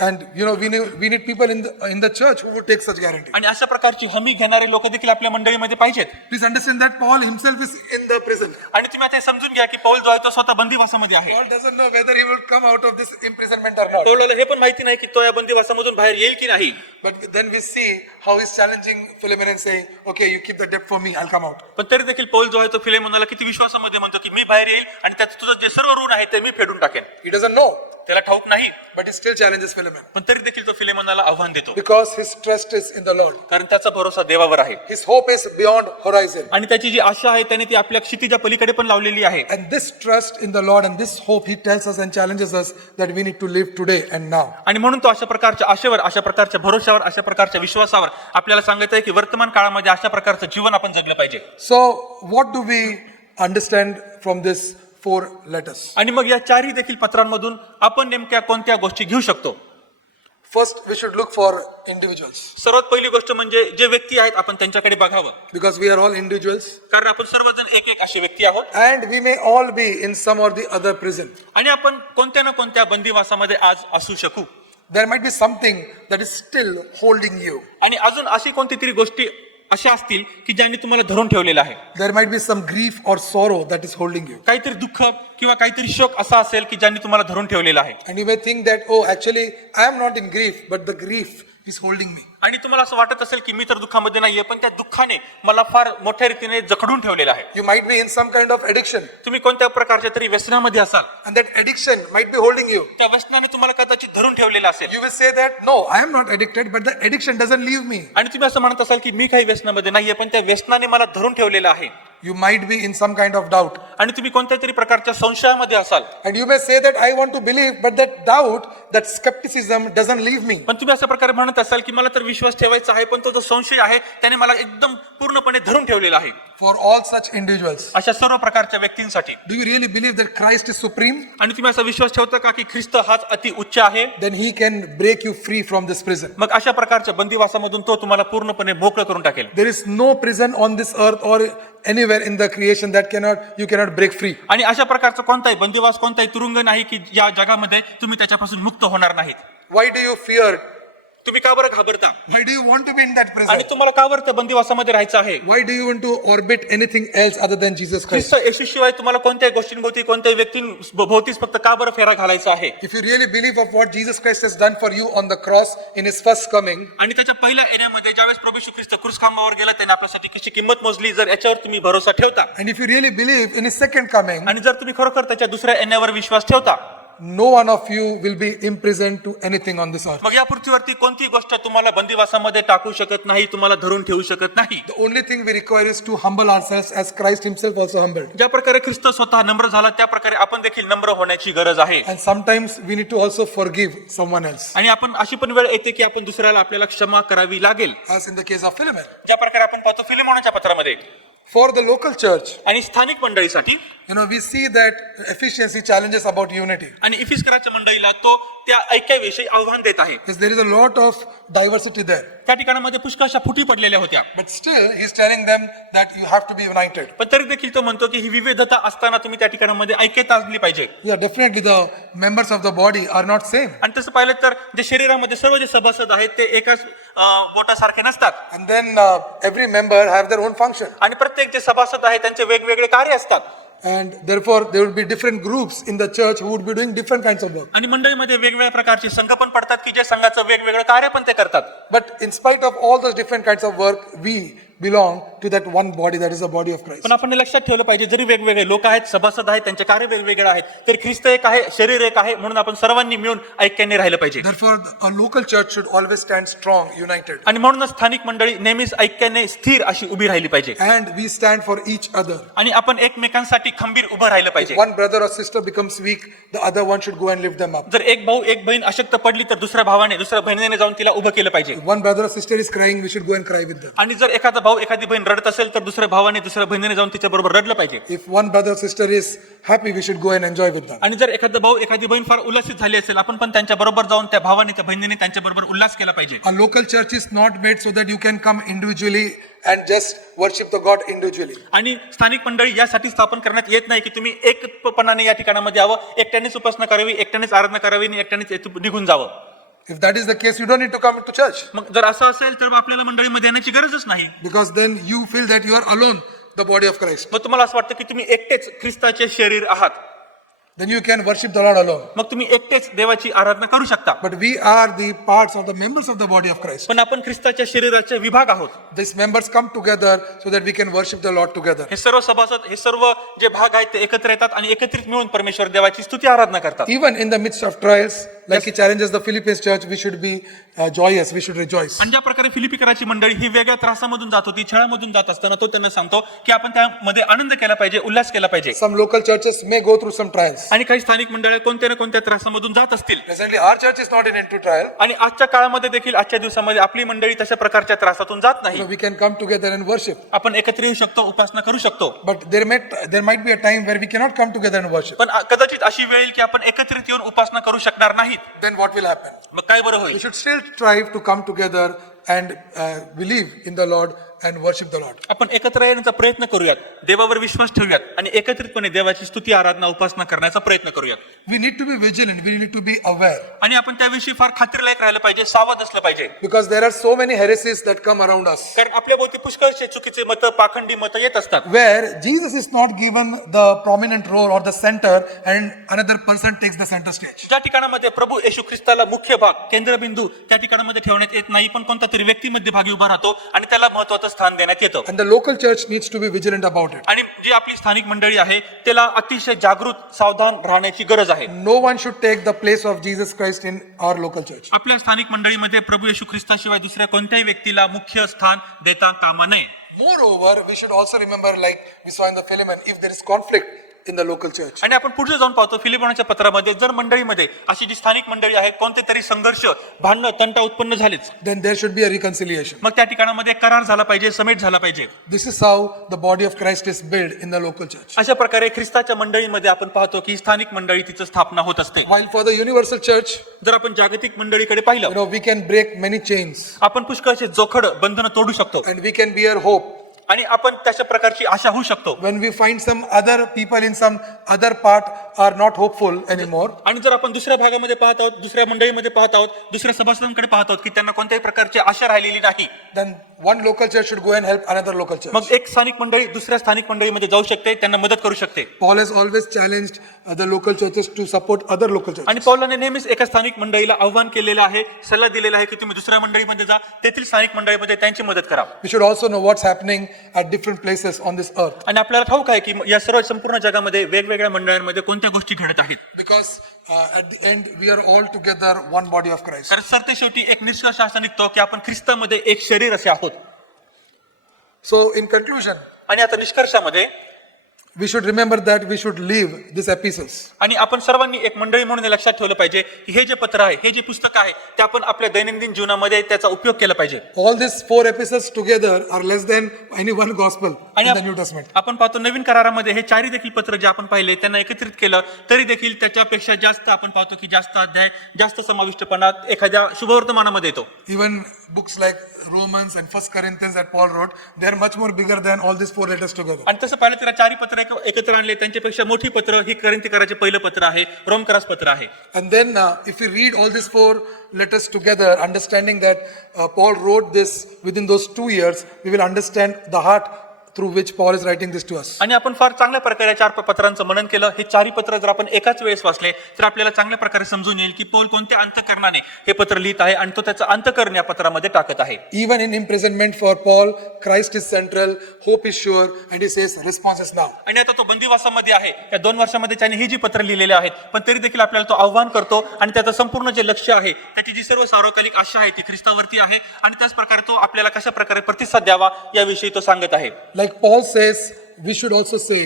And we need people in the church who would take such guarantee. आणि अशा प्रकारची हमी घेणारे लोक देखील आपल्या मंडळीमध्ये पाहिजेत. Please understand that Paul himself is in the prison. आणि तुम्ही आता हे समजून घ्या की पौल जो आहे तो स्वतः बंदिवासामध्ये आहे. Paul doesn't know whether he will come out of this imprisonment or not. पौलाला हे पण माहिती नाही की तो या बंदिवासामधून बाहेर येईल की नाही. But then we see how he's challenging Philemon and saying, okay, you keep the debt for me, I'll come out. पण तरी देखील पौल जो आहे तो फिलेमोनाला किती विश्वासामध्ये म्हणतो की मी बाहेर येईल आणि त्यात तुझं जे सर्व ऋण आहे ते मी फेडून टाकेन. He doesn't know, त्याला ठाऊक नाही, but he still challenges Philemon. पण तरी देखील तो फिलेमोनाला आव्हान देतो. Because his trust is in the Lord. कारण त्याचा भरोसा देवावर आहे. His hope is beyond horizon. आणि त्याची जी आशा आहे त्याने ती आपल्या क्षितिजा पलीकडे पण लावलेली आहे. And this trust in the Lord and this hope, he tells us and challenges us that we need to live today and now. आणि म्हणून तो अशा प्रकारच्या आशेवर, अशा प्रकारच्या भरोशावर, अशा प्रकारच्या विश्वासावर आपल्याला सांगत आहे की वर्तमान काळामध्ये अशा प्रकारचं जीवन आपण जगलं पाहिजे. So, what do we understand from this 4 letters? आणि मग या चारही देखील पत्रांमधून आपण नेमक्या कोणत्या गोष्टी घेऊ शकतो? First, we should look for individuals. सर्वात पहिली गोष्ट म्हणजे जे व्यक्ती आहेत आपण त्यांच्याकडे बघावं. Because we are all individuals. कारण आपण सर्वजण एक एक असे व्यक्ती आहोत. And we may all be in some or the other prison. आणि आपण कोणत्या ना कोणत्या बंदिवासामध्ये आज असू शकू. There might be something that is still holding you. आणि अजून अशी कोणती तरी गोष्टी अशा असतील की ज्यांनी तुम्हाला धरून ठेवलेलं आहे. There might be some grief or sorrow that is holding you. काहीतरी दुःख किंवा काहीतरी शोक असा असेल की ज्यांनी तुम्हाला धरून ठेवलेलं आहे. And you may think that, oh, actually, I am not in grief, but the grief is holding me. आणि तुम्हाला असं वाटत असेल की मी तर दुःखामध्ये नाहीये, पण त्या दुःखाने मला फार मोठ्या रीतीने जखडून ठेवलेलं आहे. You might be in some kind of addiction. तुम्ही कोणत्या प्रकारच्या तरी व्यसनामध्ये असाल. And that addiction might be holding you. त्या व्यसनाने तुम्हाला कदाचित धरून ठेवलेलं असेल. You will say that, no, I am not addicted, but the addiction doesn't leave me. आणि तुम्ही असं म्हणत असाल की मी काही व्यसनामध्ये नाहीये, पण त्या व्यसनाने मला धरून ठेवलेलं आहे. You might be in some kind of doubt. आणि तुम्ही कोणत्या तरी प्रकारच्या संशयामध्ये असाल. And you may say that I want to believe, but that doubt, that skepticism doesn't leave me. पण तुम्ही अशा प्रकारे म्हणत असाल की मला तर विश्वास ठेवायचा आहे, पण तो जो संशय आहे त्याने मला एकदम पूर्णपणे धरून ठेवलेला आहे. For all such individuals, अशा सर्व प्रकारच्या व्यक्तींसाठी do you really believe that Christ is supreme? आणि तुम्ही असा विश्वास ठेवता का की ख्रिस्त हाच अति उच्च आहे? Then he can break you free from this prison. मग अशा प्रकारच्या बंदिवासामधून तो तुम्हाला पूर्णपणे मोकळं करून टाकेल. There is no prison on this earth or anywhere in the creation that you cannot break free. आणि अशा प्रकारचा कोणताही बंदिवास, कोणताही तुरुंग नाही की या जगामध्ये तुम्ही त्याच्यापासून मुक्त होणार नाहीत. Why do you fear? तुम्ही का बरं घाबरता? Why do you want to be in that prison? आणि तुम्हाला का बरं त्या बंदिवासामध्ये राहायचं आहे? Why do you want to orbit anything else other than Jesus Christ? ख्रिस्त येशूशिवाय तुम्हाला कोणत्याही गोष्टींभोवती, कोणत्याही व्यक्तींभोवतीच फक्त का बरं फेरा घालायचा आहे? If you really believe of what Jesus Christ has done for you on the cross in his first coming, आणि त्याच्या पहिल्या येण्यामध्ये ज्यावेळेस प्रभू येशू ख्रिस्त क्रूस खांबावर गेला, त्याने आपल्यासाठी कशी किंमत मोजली, जर याच्यावर तुम्ही भरोसा ठेवता, and if you really believe in his second coming, आणि जर तुम्ही खरोखर त्याच्या दुसऱ्या येण्यावर विश्वास ठेवता, no one of you will be imprisoned to anything on this earth. मग या पृथ्वीवरती कोणती गोष्ट तुम्हाला बंदिवासामध्ये टाकू शकत नाही, तुम्हाला धरून ठेवू शकत नाही. The only thing we require is to humble ourselves as Christ himself also humbled. ज्या प्रकारे ख्रिस्त स्वतः नम्र झाला, त्या प्रकारे आपण देखील नम्र होण्याची गरज आहे. And sometimes we need to also forgive someone else. आणि आपण अशी पण वेळ येते की आपण दुसऱ्याला आपल्याला क्षमा करावी लागेल. As in the case of Philemon. ज्या प्रकारे आपण पाहतो फिलेमोनाच्या पत्रामध्ये. For the local church, आणि स्थानिक मंडळीसाठी we see that Ephesians, he challenges about unity. आणि इफिस्कराच्या मंडळीला तो त्या ऐक्याविषयी आव्हान देत आहे. Because there is a lot of diversity there. त्या ठिकाणामध्ये पुष्कळशा फुटी पडलेल्या होत्या. But still, he's telling them that you have to be united. पण तरी देखील तो म्हणतो की ही विविधता असताना तुम्ही त्या ठिकाणामध्ये ऐक्यता असली पाहिजे. Yeah, definitely the members of the body are not same. आणि तसं पाहिलं तर जे शरीरामध्ये सर्व जे सभासद आहेत ते एकाच बोटासारखे नसतात. And then every member have their own function. आणि प्रत्येक जे सभासद आहेत त्यांचे वेगवेगळे कार्य असतात. And therefore, there will be different groups in the church who would be doing different kinds of work. आणि मंडळीमध्ये वेगवेगळ्या प्रकारचे संघ पण पडतात की जे संघाचं वेगवेगळं कार्य पण ते करतात. But in spite of all those different kinds of work, we belong to that one body, that is the body of Christ. पण आपण हे लक्षात ठेवलं पाहिजे, जरी वेगवेगळे लोक आहेत, सभासद आहेत, त्यांचे कार्य वेगवेगळे आहेत, तर ख्रिस्त एक आहे, शरीर एक आहे, म्हणून आपण सर्वांनी मिळून ऐक्याने राहिलं पाहिजे. Therefore, a local church should always stand strong, united. आणि म्हणूनच स्थानिक मंडळी नेहमीच ऐक्याने स्थिर अशी उभी राहिली पाहिजे. And we stand for each other. आणि आपण एकमेकांसाठी खंबीर उभं राहिलं पाहिजे. One brother or sister becomes weak, the other one should go and lift them up. जर एक भाऊ एक बहीण अशक्त पडली तर दुसऱ्या भावाने दुसऱ्या बहिणीने जाऊन तिला उभं केलं पाहिजे. If one brother or sister is crying, we should go and cry with them. आणि जर एखादा भाऊ एखादी बहीण रडत असेल तर दुसऱ्या भावाने दुसऱ्या बहिणीने जाऊन तिच्या बरोबर रडलं पाहिजे. If one brother or sister is happy, we should go and enjoy with them. आणि जर एखादा भाऊ एखादी बहीण फार उल्हासित झाली असेल, आपण पण त्यांच्या बरोबर जाऊन त्या भावाने त्या बहिणीने त्यांच्या बरोबर उल्हास केला पाहिजे. A local church is not made so that you can come individually and just worship the God individually. आणि स्थानिक मंडळी यासाठी स्थापन करण्यात येत नाही की तुम्ही एकपणाने या ठिकाणामध्ये यावं, एकट्यानेच उपासना करावी, एकट्यानेच आराधना करावी आणि एकट्यानेच येथून निघून जावं. If that is the case, you don't need to come to church, मग जर असं असेल तर आपल्याला मंडळीमध्ये येण्याची गरजच नाही. because then you feel that you are alone, the body of Christ. मग तुम्हाला असं वाटतं की तुम्ही एकटेच ख्रिस्ताचे शरीर आहात, Then you can worship the Lord alone. मग तुम्ही एकटेच देवाची आराधना करू शकता. But we are the parts or the members of the body of Christ. पण आपण ख्रिस्ताच्या शरीराचे विभाग आहोत. These members come together so that we can worship the Lord together. हे सर्व सभासद, हे सर्व जे भाग आहेत ते एकत्र येतात आणि एकत्रित मिळून परमेश्वर देवाची स्तुती आराधना करतात. Even in the midst of trials, like he challenges the Philippians church, we should be joyous, we should rejoice. आणि ज्या प्रकारे फिलिपिकराची मंडळी ही वेगळ्या त्रासामधून जात होती, छळामधून जात असताना तो त्यांना सांगतो की आपण त्यामध्ये आनंद केला पाहिजे, उल्हास केला पाहिजे. Some local churches may go through some trials. आणि काही स्थानिक मंडळी कोणत्या ना कोणत्या त्रासामधून जात असतील. Presently, our church is not into trial. आणि आजच्या काळामध्ये देखील, आजच्या दिवसामध्ये आपली मंडळी तशा प्रकारच्या त्रासातून जात नाही. So we can come together and worship. आपण एकत्र येऊ शकतो, उपासना करू शकतो. But there might be a time where we cannot come together and worship. पण कदाचित अशी वेळ येईल की आपण एकत्रित येऊन उपासना करू शकणार नाहीत. Then what will happen? मग काय बरं We होईल? should still strive to come together and believe in the Lord and worship the Lord. आपण एकत्र येण्याचा प्रयत्न करूयात, देवावर विश्वास ठेवूयात आणि एकत्रितपणे देवाची स्तुती आराधना उपासना करण्याचा प्रयत्न करूयात. We need to be vigilant. We need to be aware. आणि आपण त्याविषयी फार खात्रीलायक राहिलं पाहिजे, सावध असलं पाहिजे. Because there are so many heresies that come around us, कारण आपल्या भोवती पुष्कळशे चुकीचे मतं, पाखंडी मतं येत असतात. where Jesus is not given the prominent role or the center and another person takes the center stage. ज्या ठिकाणामध्ये प्रभू येशू ख्रिस्ताला मुख्य भाग, केंद्रबिंदू त्या ठिकाणामध्ये ठेवण्यात येत नाही, पण कोणता तरी व्यक्ती मध्यभागी उभा राहतो आणि त्याला महत्त्वाचं स्थान देण्यात येतं. And the local church needs to be vigilant about it. आणि जी आपली स्थानिक मंडळी आहे त्याला अतिशय जागृत, सावधान राहण्याची गरज आहे. No one should take the place of Jesus Christ in our local church. आपल्या स्थानिक मंडळीमध्ये प्रभू येशू ख्रिस्ताशिवाय दुसऱ्या कोणत्याही व्यक्तीला मुख्य स्थान देता कामा नये. Moreover, we should also remember, like we saw in the Philemon, if there is conflict in the local church, आणि आपण पुढे जाऊन पाहतो फिलिपीच्या पत्रामध्ये, जर मंडळीमध्ये अशी जी स्थानिक मंडळी आहे कोणते तरी संघर्ष, भांडणं, तंटा उत्पन्न झालेच, then there should be a reconciliation. मग त्या ठिकाणामध्ये करार झाला पाहिजे, समेट झाला पाहिजे. This is how the body of Christ is built in the local church. अशा प्रकारे ख्रिस्ताच्या मंडळीमध्ये आपण पाहतो की स्थानिक मंडळी तिचं स्थापना होत असते. While for the universal church, जर आपण जागतिक मंडळीकडे पाहिलं, we can break many chains आपण पुष्कळचे जोखड, बंधनं तोडू शकतो and we can bear hope. आणि आपण तशा प्रकारची आशा होऊ शकतो. When we find some other people in some other part are not hopeful anymore, आणि जर आपण दुसऱ्या भागामध्ये पाहत आहोत, दुसऱ्या मंडळीमध्ये पाहत आहोत, दुसऱ्या सभासदांकडे पाहत आहोत की त्यांना कोणत्याही प्रकारची आशा राहिलेली नाही, then one local church should go and help another local church. मग एक स्थानिक मंडळी दुसऱ्या स्थानिक मंडळीमध्ये जाऊ शकते, त्यांना मदत करू शकते. Paul has always challenged the local churches to support other local churches. आणि पौलाने नेहमीच एका स्थानिक मंडळीला आव्हान केलेलं आहे, सल्ला दिलेला आहे की तुम्ही दुसऱ्या मंडळीमध्ये जा, तेथील स्थानिक मंडळीमध्ये त्यांची मदत करा. We should also know what's happening at different places on this earth, आणि आपल्याला ठाऊक आहे की या सर्व संपूर्ण जगामध्ये वेगवेगळ्या मंडळांमध्ये कोणत्या गोष्टी घडत आहेत. because at the end we are all together one body of Christ. तर सरतेशेवटी एक निष्कर्ष असा निघतो की आपण ख्रिस्तामध्ये एक शरीर असे आहोत. So in conclusion, आणि आता निष्कर्षामध्ये we should remember that we should leave these epistles. आणि आपण सर्वांनी एक मंडळी म्हणून हे लक्षात ठेवलं पाहिजे की हे जे पत्र आहे, हे जे पुस्तक आहे, ते आपण आपल्या दैनंदिन जीवनामध्ये त्याचा उपयोग केला पाहिजे. All these 4 epistles together are less than any one gospel आणि in the New Testament. आपण पाहतो नवीन करारामध्ये हे चारही देखील पत्र जे आपण पाहिले त्यांना एकत्रित केलं तरी देखील त्याच्यापेक्षा जास्त आपण पाहतो की जास्त अध्याय, जास्त समाविष्टपणा एखाद्या शुभवर्तमानामध्ये येतो. Even books like Romans and 1 Corinthians that Paul wrote, they are much more bigger than all these 4 letters together. आणि तसं पाहिलं तर चारही पत्र एकत्र आणले, त्यांच्यापेक्षा मोठी पत्र ही कोरिंथीकराचे पहिलं पत्र आहे, रोमकरास पत्र आहे. And then if we read all these 4 letters together, understanding that Paul wrote this within those 2 years, we will understand the heart through which Paul is writing this to us. आणि आपण फार चांगल्या प्रकारे या 4 पत्रांचं मनन केलं. हे 4 पत्र जर आपण एकाच वेळेस वाचले तर आपल्याला चांगल्या प्रकारे समजून येईल की पौल कोणत्या अंतःकरणाने हे पत्र लिहित आहे आणि तो त्याचं अंतःकरण या पत्रामध्ये टाकत आहे. Even in imprisonment for Paul, Christ is central, hope is sure, and he says, response is now. आणि आता तो बंदिवासामध्ये आहे. या 2 वर्षामध्ये त्याने ही जी पत्र लिहिलेली आहेत, पण तरी देखील आपल्याला तो आव्हान करतो आणि त्याचं संपूर्ण जे लक्ष आहे, त्याची जी सर्व सार्वकालिक आशा आहे ती ख्रिस्तावरती आहे आणि त्याच प्रकारे तो आपल्याला कशा प्रकारे प्रतिसाद द्यावा याविषयी तो सांगत आहे. Like Paul says, we should also say,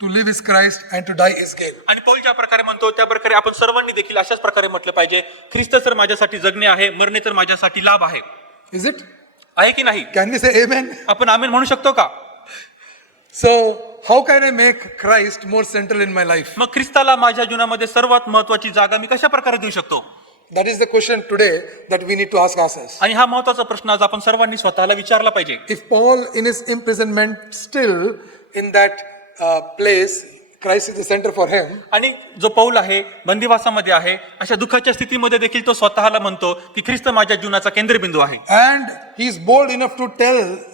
to live is Christ and to die is gain. आणि पौल ज्या प्रकारे म्हणतो त्या प्रकारे आपण सर्वांनी देखील अशाच प्रकारे म्हटलं पाहिजे, ख्रिस्त तर माझ्यासाठी जगणे आहे, मरणे तर माझ्यासाठी लाभ आहे. Is it? आहे की नाही? Can we say amen? आपण आमेन म्हणू शकतो का? So, how can I make Christ more central in my life? मग ख्रिस्ताला माझ्या जीवनामध्ये सर्वात महत्वाची जागा मी कशा प्रकारे देऊ शकतो? That is the question today that we need to ask ourselves. आणि हा महत्वाचा प्रश्न आज आपण सर्वांनी स्वतःला विचारला पाहिजे. If Paul in his imprisonment still in that place, Christ is the center for him, आणि जो पौल आहे बंदिवासामध्ये आहे, अशा दुःखाच्या स्थितीमध्ये देखील तो स्वतःला म्हणतो की ख्रिस्त माझ्या जीवनाचा केंद्रबिंदू आहे. and he is bold enough to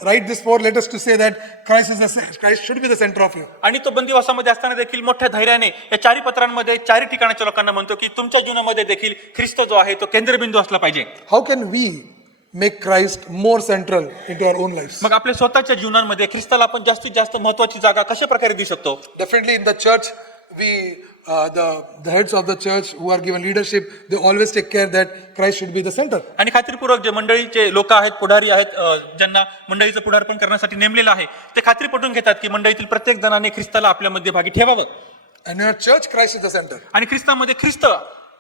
write these 4 letters to say that Christ should be the center of you. आणि तो बंदिवासामध्ये असताना देखील मोठ्या धैर्याने या 4 पत्रांमध्ये 4 ठिकाणाच्या लोकांना म्हणतो की तुमच्या जीवनामध्ये देखील ख्रिस्त जो आहे तो केंद्रबिंदू असला पाहिजे. How can we make Christ more central into our own lives? मग आपल्या स्वतःच्या जीवनामध्ये ख्रिस्ताला आपण जास्तीत जास्त महत्वाची जागा कशा प्रकारे देऊ शकतो? Definitely in the church, the heads of the church who are given leadership, they always take care that Christ should be the center. आणि खात्रीपूर्वक जे मंडळीचे लोक आहेत, पुढारी आहेत, ज्यांना मंडळीचं पुढारपण करण्यासाठी नेमलेलं आहे, ते खात्री पटवून घेतात की मंडळीतील प्रत्येक जणाने ख्रिस्ताला आपल्या मध्यभागी ठेवावं. And in our church, Christ is the center. आणि ख्रिस्तामध्ये ख्रिस्त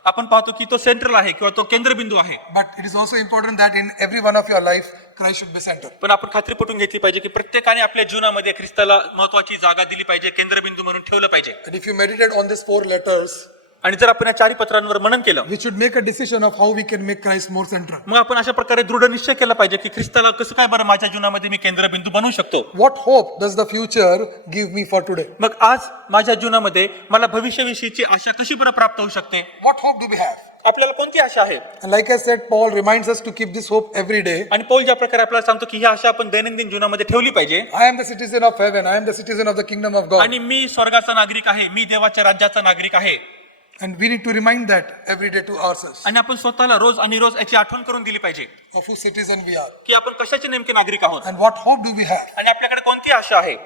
आपण पाहतो की तो सेंट्रल आहे किंवा तो केंद्रबिंदू आहे. But it is also important that in every one of your life, Christ should be center. पण आपण खात्री पटवून घेतली पाहिजे की प्रत्येकाने आपल्या जीवनामध्ये ख्रिस्ताला महत्वाची जागा दिली पाहिजे, केंद्रबिंदू म्हणून ठेवलं पाहिजे. And if you meditate on these 4 letters, आणि जर आपण या 4 पत्रांवर मनन केलं, we should make a decision of how we can make Christ more central. मग आपण अशा प्रकारे दृढ निश्चय केला पाहिजे की ख्रिस्ताला कसं काय बरं माझ्या जीवनामध्ये मी केंद्रबिंदू बनवू शकतो. What hope does the future give me for today? मग आज माझ्या जीवनामध्ये मला भविष्याविषयीची आशा कशी बरं प्राप्त होऊ शकते? What hope do we have? आपल्याला कोणती आशा आहे? And like I said, Paul reminds us to keep this hope every day. आणि पौल ज्या प्रकारे आपल्याला सांगतो की ही आशा आपण दैनंदिन जीवनामध्ये ठेवली पाहिजे. I am the citizen of heaven. I am the citizen of the kingdom of God. आणि मी स्वर्गाचा नागरिक आहे, मी देवाच्या राज्याचा नागरिक आहे. And we need to remind that every day to ourselves आणि आपण स्वतःला रोज आणि रोज याची आठवण करून दिली पाहिजे of whose citizen we are. की आपण कशाचे नेमके नागरिक आहोत And what hope do we have? आणि आपल्याकडे कोणती आशा आहे.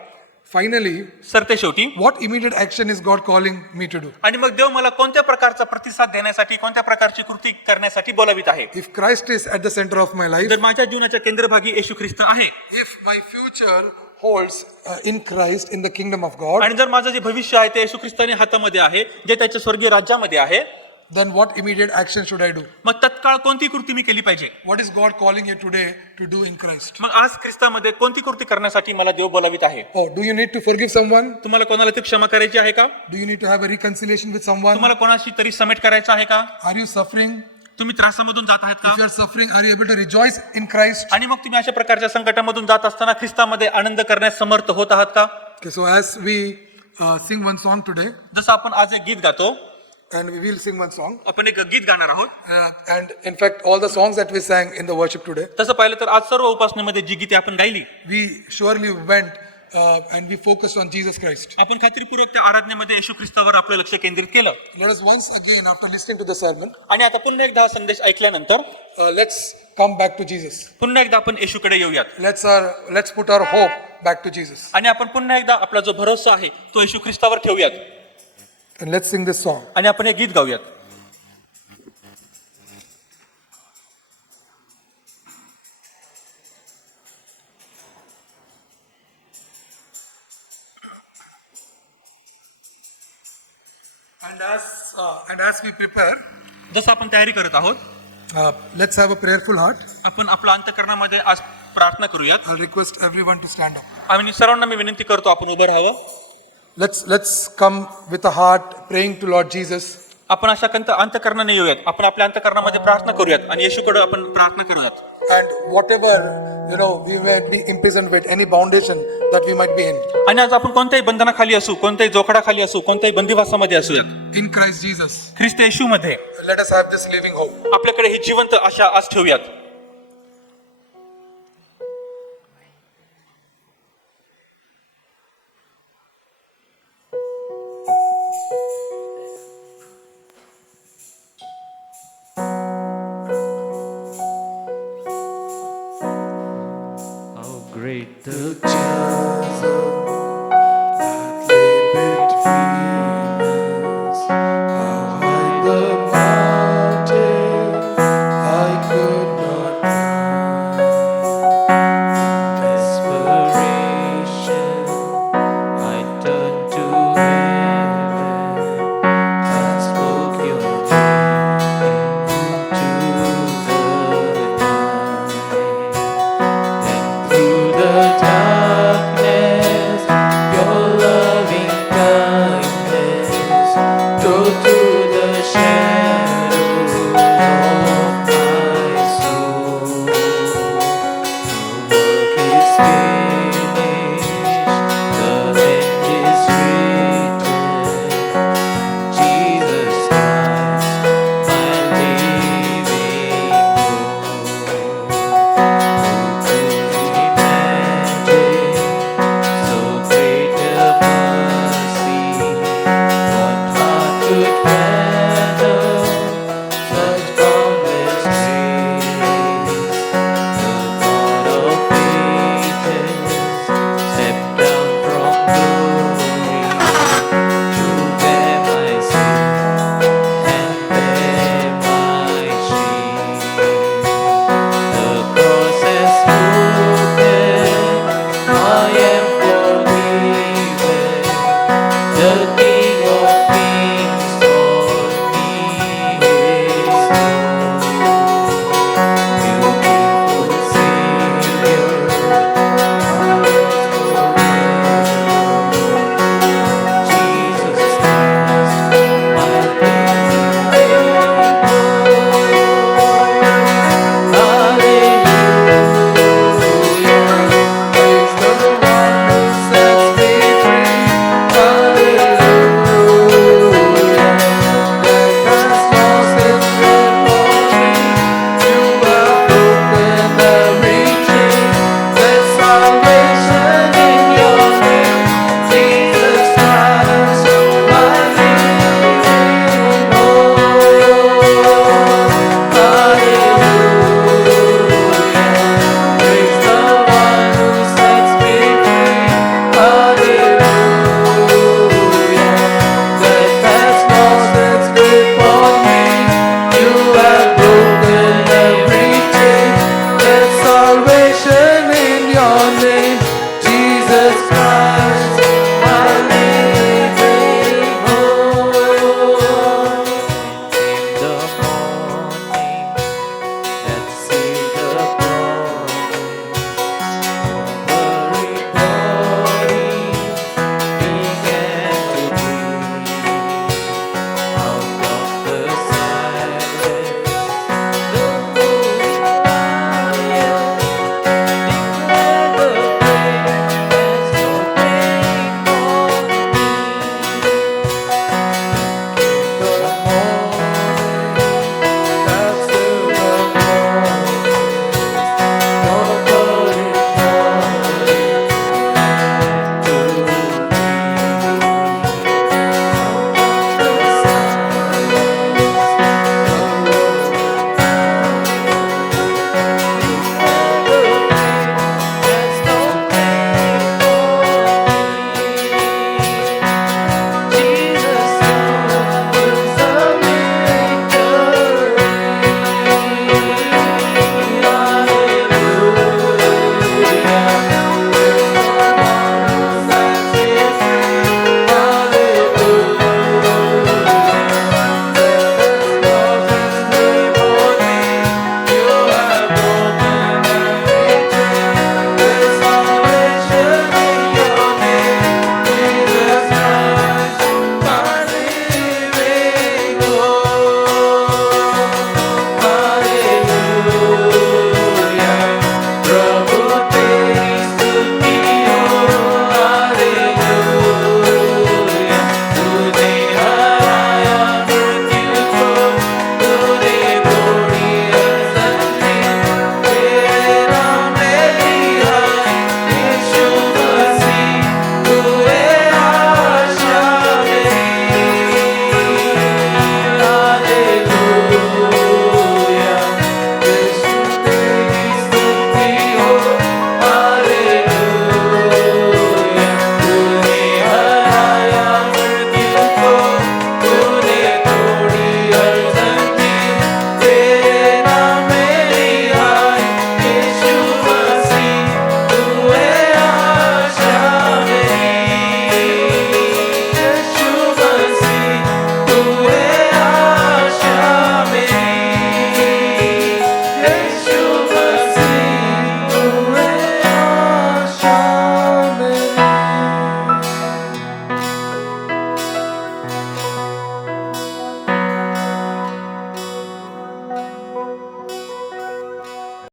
Finally, सर ते शेवटी what immediate action is God calling me to do? आणि मग देव मला कोणत्या प्रकारचा प्रतिसाद देण्यासाठी, कोणत्या प्रकारची कृती करण्यासाठी बोलावित आहे. If Christ is at the center of my life, जर माझ्या जीवनाच्या केंद्रभागी येशू ख्रिस्त आहे, if my future holds in Christ in the kingdom of God, आणि जर माझं जे भविष्य आहे ते येशू ख्रिस्ताने हातामध्ये आहे, जे त्याच्या स्वर्गीय राज्यामध्ये आहे, then what immediate action should I do? मग तत्काळ कोणती कृती मी केली पाहिजे? What is God calling you today to do in Christ? मग आज ख्रिस्तामध्ये कोणती कृती करण्यासाठी मला देव बोलावित आहे? Oh, do you need to forgive someone? तुम्हाला कोणाला तरी क्षमा करायची आहे का? Do you need to have a reconciliation with someone? तुम्हाला कोणाशी तरी समेट करायचं आहे का? Are you suffering? तुम्ही त्रासामधून जात आहात If you का? are suffering, are you able to rejoice in Christ? आणि मग तुम्ही अशा प्रकारच्या संकटामधून जात असताना ख्रिस्तामध्ये आनंद करण्यास समर्थ होत आहात का? Okay, so as we sing one song today, जसं आपण आज एक गीत गातो, and we will sing one song. आपण एक गीत गाणार आहोत. And in fact, all the songs that we sang in the worship today, तसं पाहिलं तर आज सर्व उपासनेमध्ये जी गीते आपण गायली, we surely went and we focused on Jesus Christ. आपण खात्रीपूर्वक त्या आराधनेमध्ये येशू ख्रिस्तावर आपलं लक्ष केंद्रित केलं. Let us once again, after listening to the sermon, आणि आता पुन्हा एकदा हा संदेश ऐकल्यानंतर let's come back to Jesus. पुन्हा एकदा आपण येशूकडे येऊयात Let's put our hope back to Jesus. आणि आपण पुन्हा एकदा आपला जो भरोसा आहे तो येशू ख्रिस्तावर ठेवूयात. And let's sing this song. आणि आपण हे गीत गाऊयात. And as we prepare, जसं आपण तयारी करत आहोत, let's have a prayerful heart. आपण आपल्या अंतःकरणामध्ये आज प्रार्थना करूयात. I'll request everyone to stand up. आणि सर्वांना मी विनंती करतो आपण उभं राहावं. Let's come with a heart praying to Lord Jesus. आपण अशा अंतःकरणाने येऊयात. आपण आपल्या अंतःकरणामध्ये प्रार्थना करूयात आणि येशूकडे आपण प्रार्थना करूयात. And whatever, we may be imprisoned with, any foundation that we might be in. आणि आज आपण कोणत्याही बंधनाखाली असू, कोणत्याही जोखडाखाली असू, कोणत्याही बंदिवासामध्ये असूयात, In Christ Jesus, Christ येशूमध्ये let us have this living hope. आपल्याकडे ही जिवंत आशा आज ठेवूयात. great the chasm that lay between us. How high the mountain I could not climb. desperation. I turned to heaven and spoke your name into the night. Then through the darkness, your loving kindness drove through the shadows of my soul. The work is finished, the end is written. Jesus Christ, my living hope.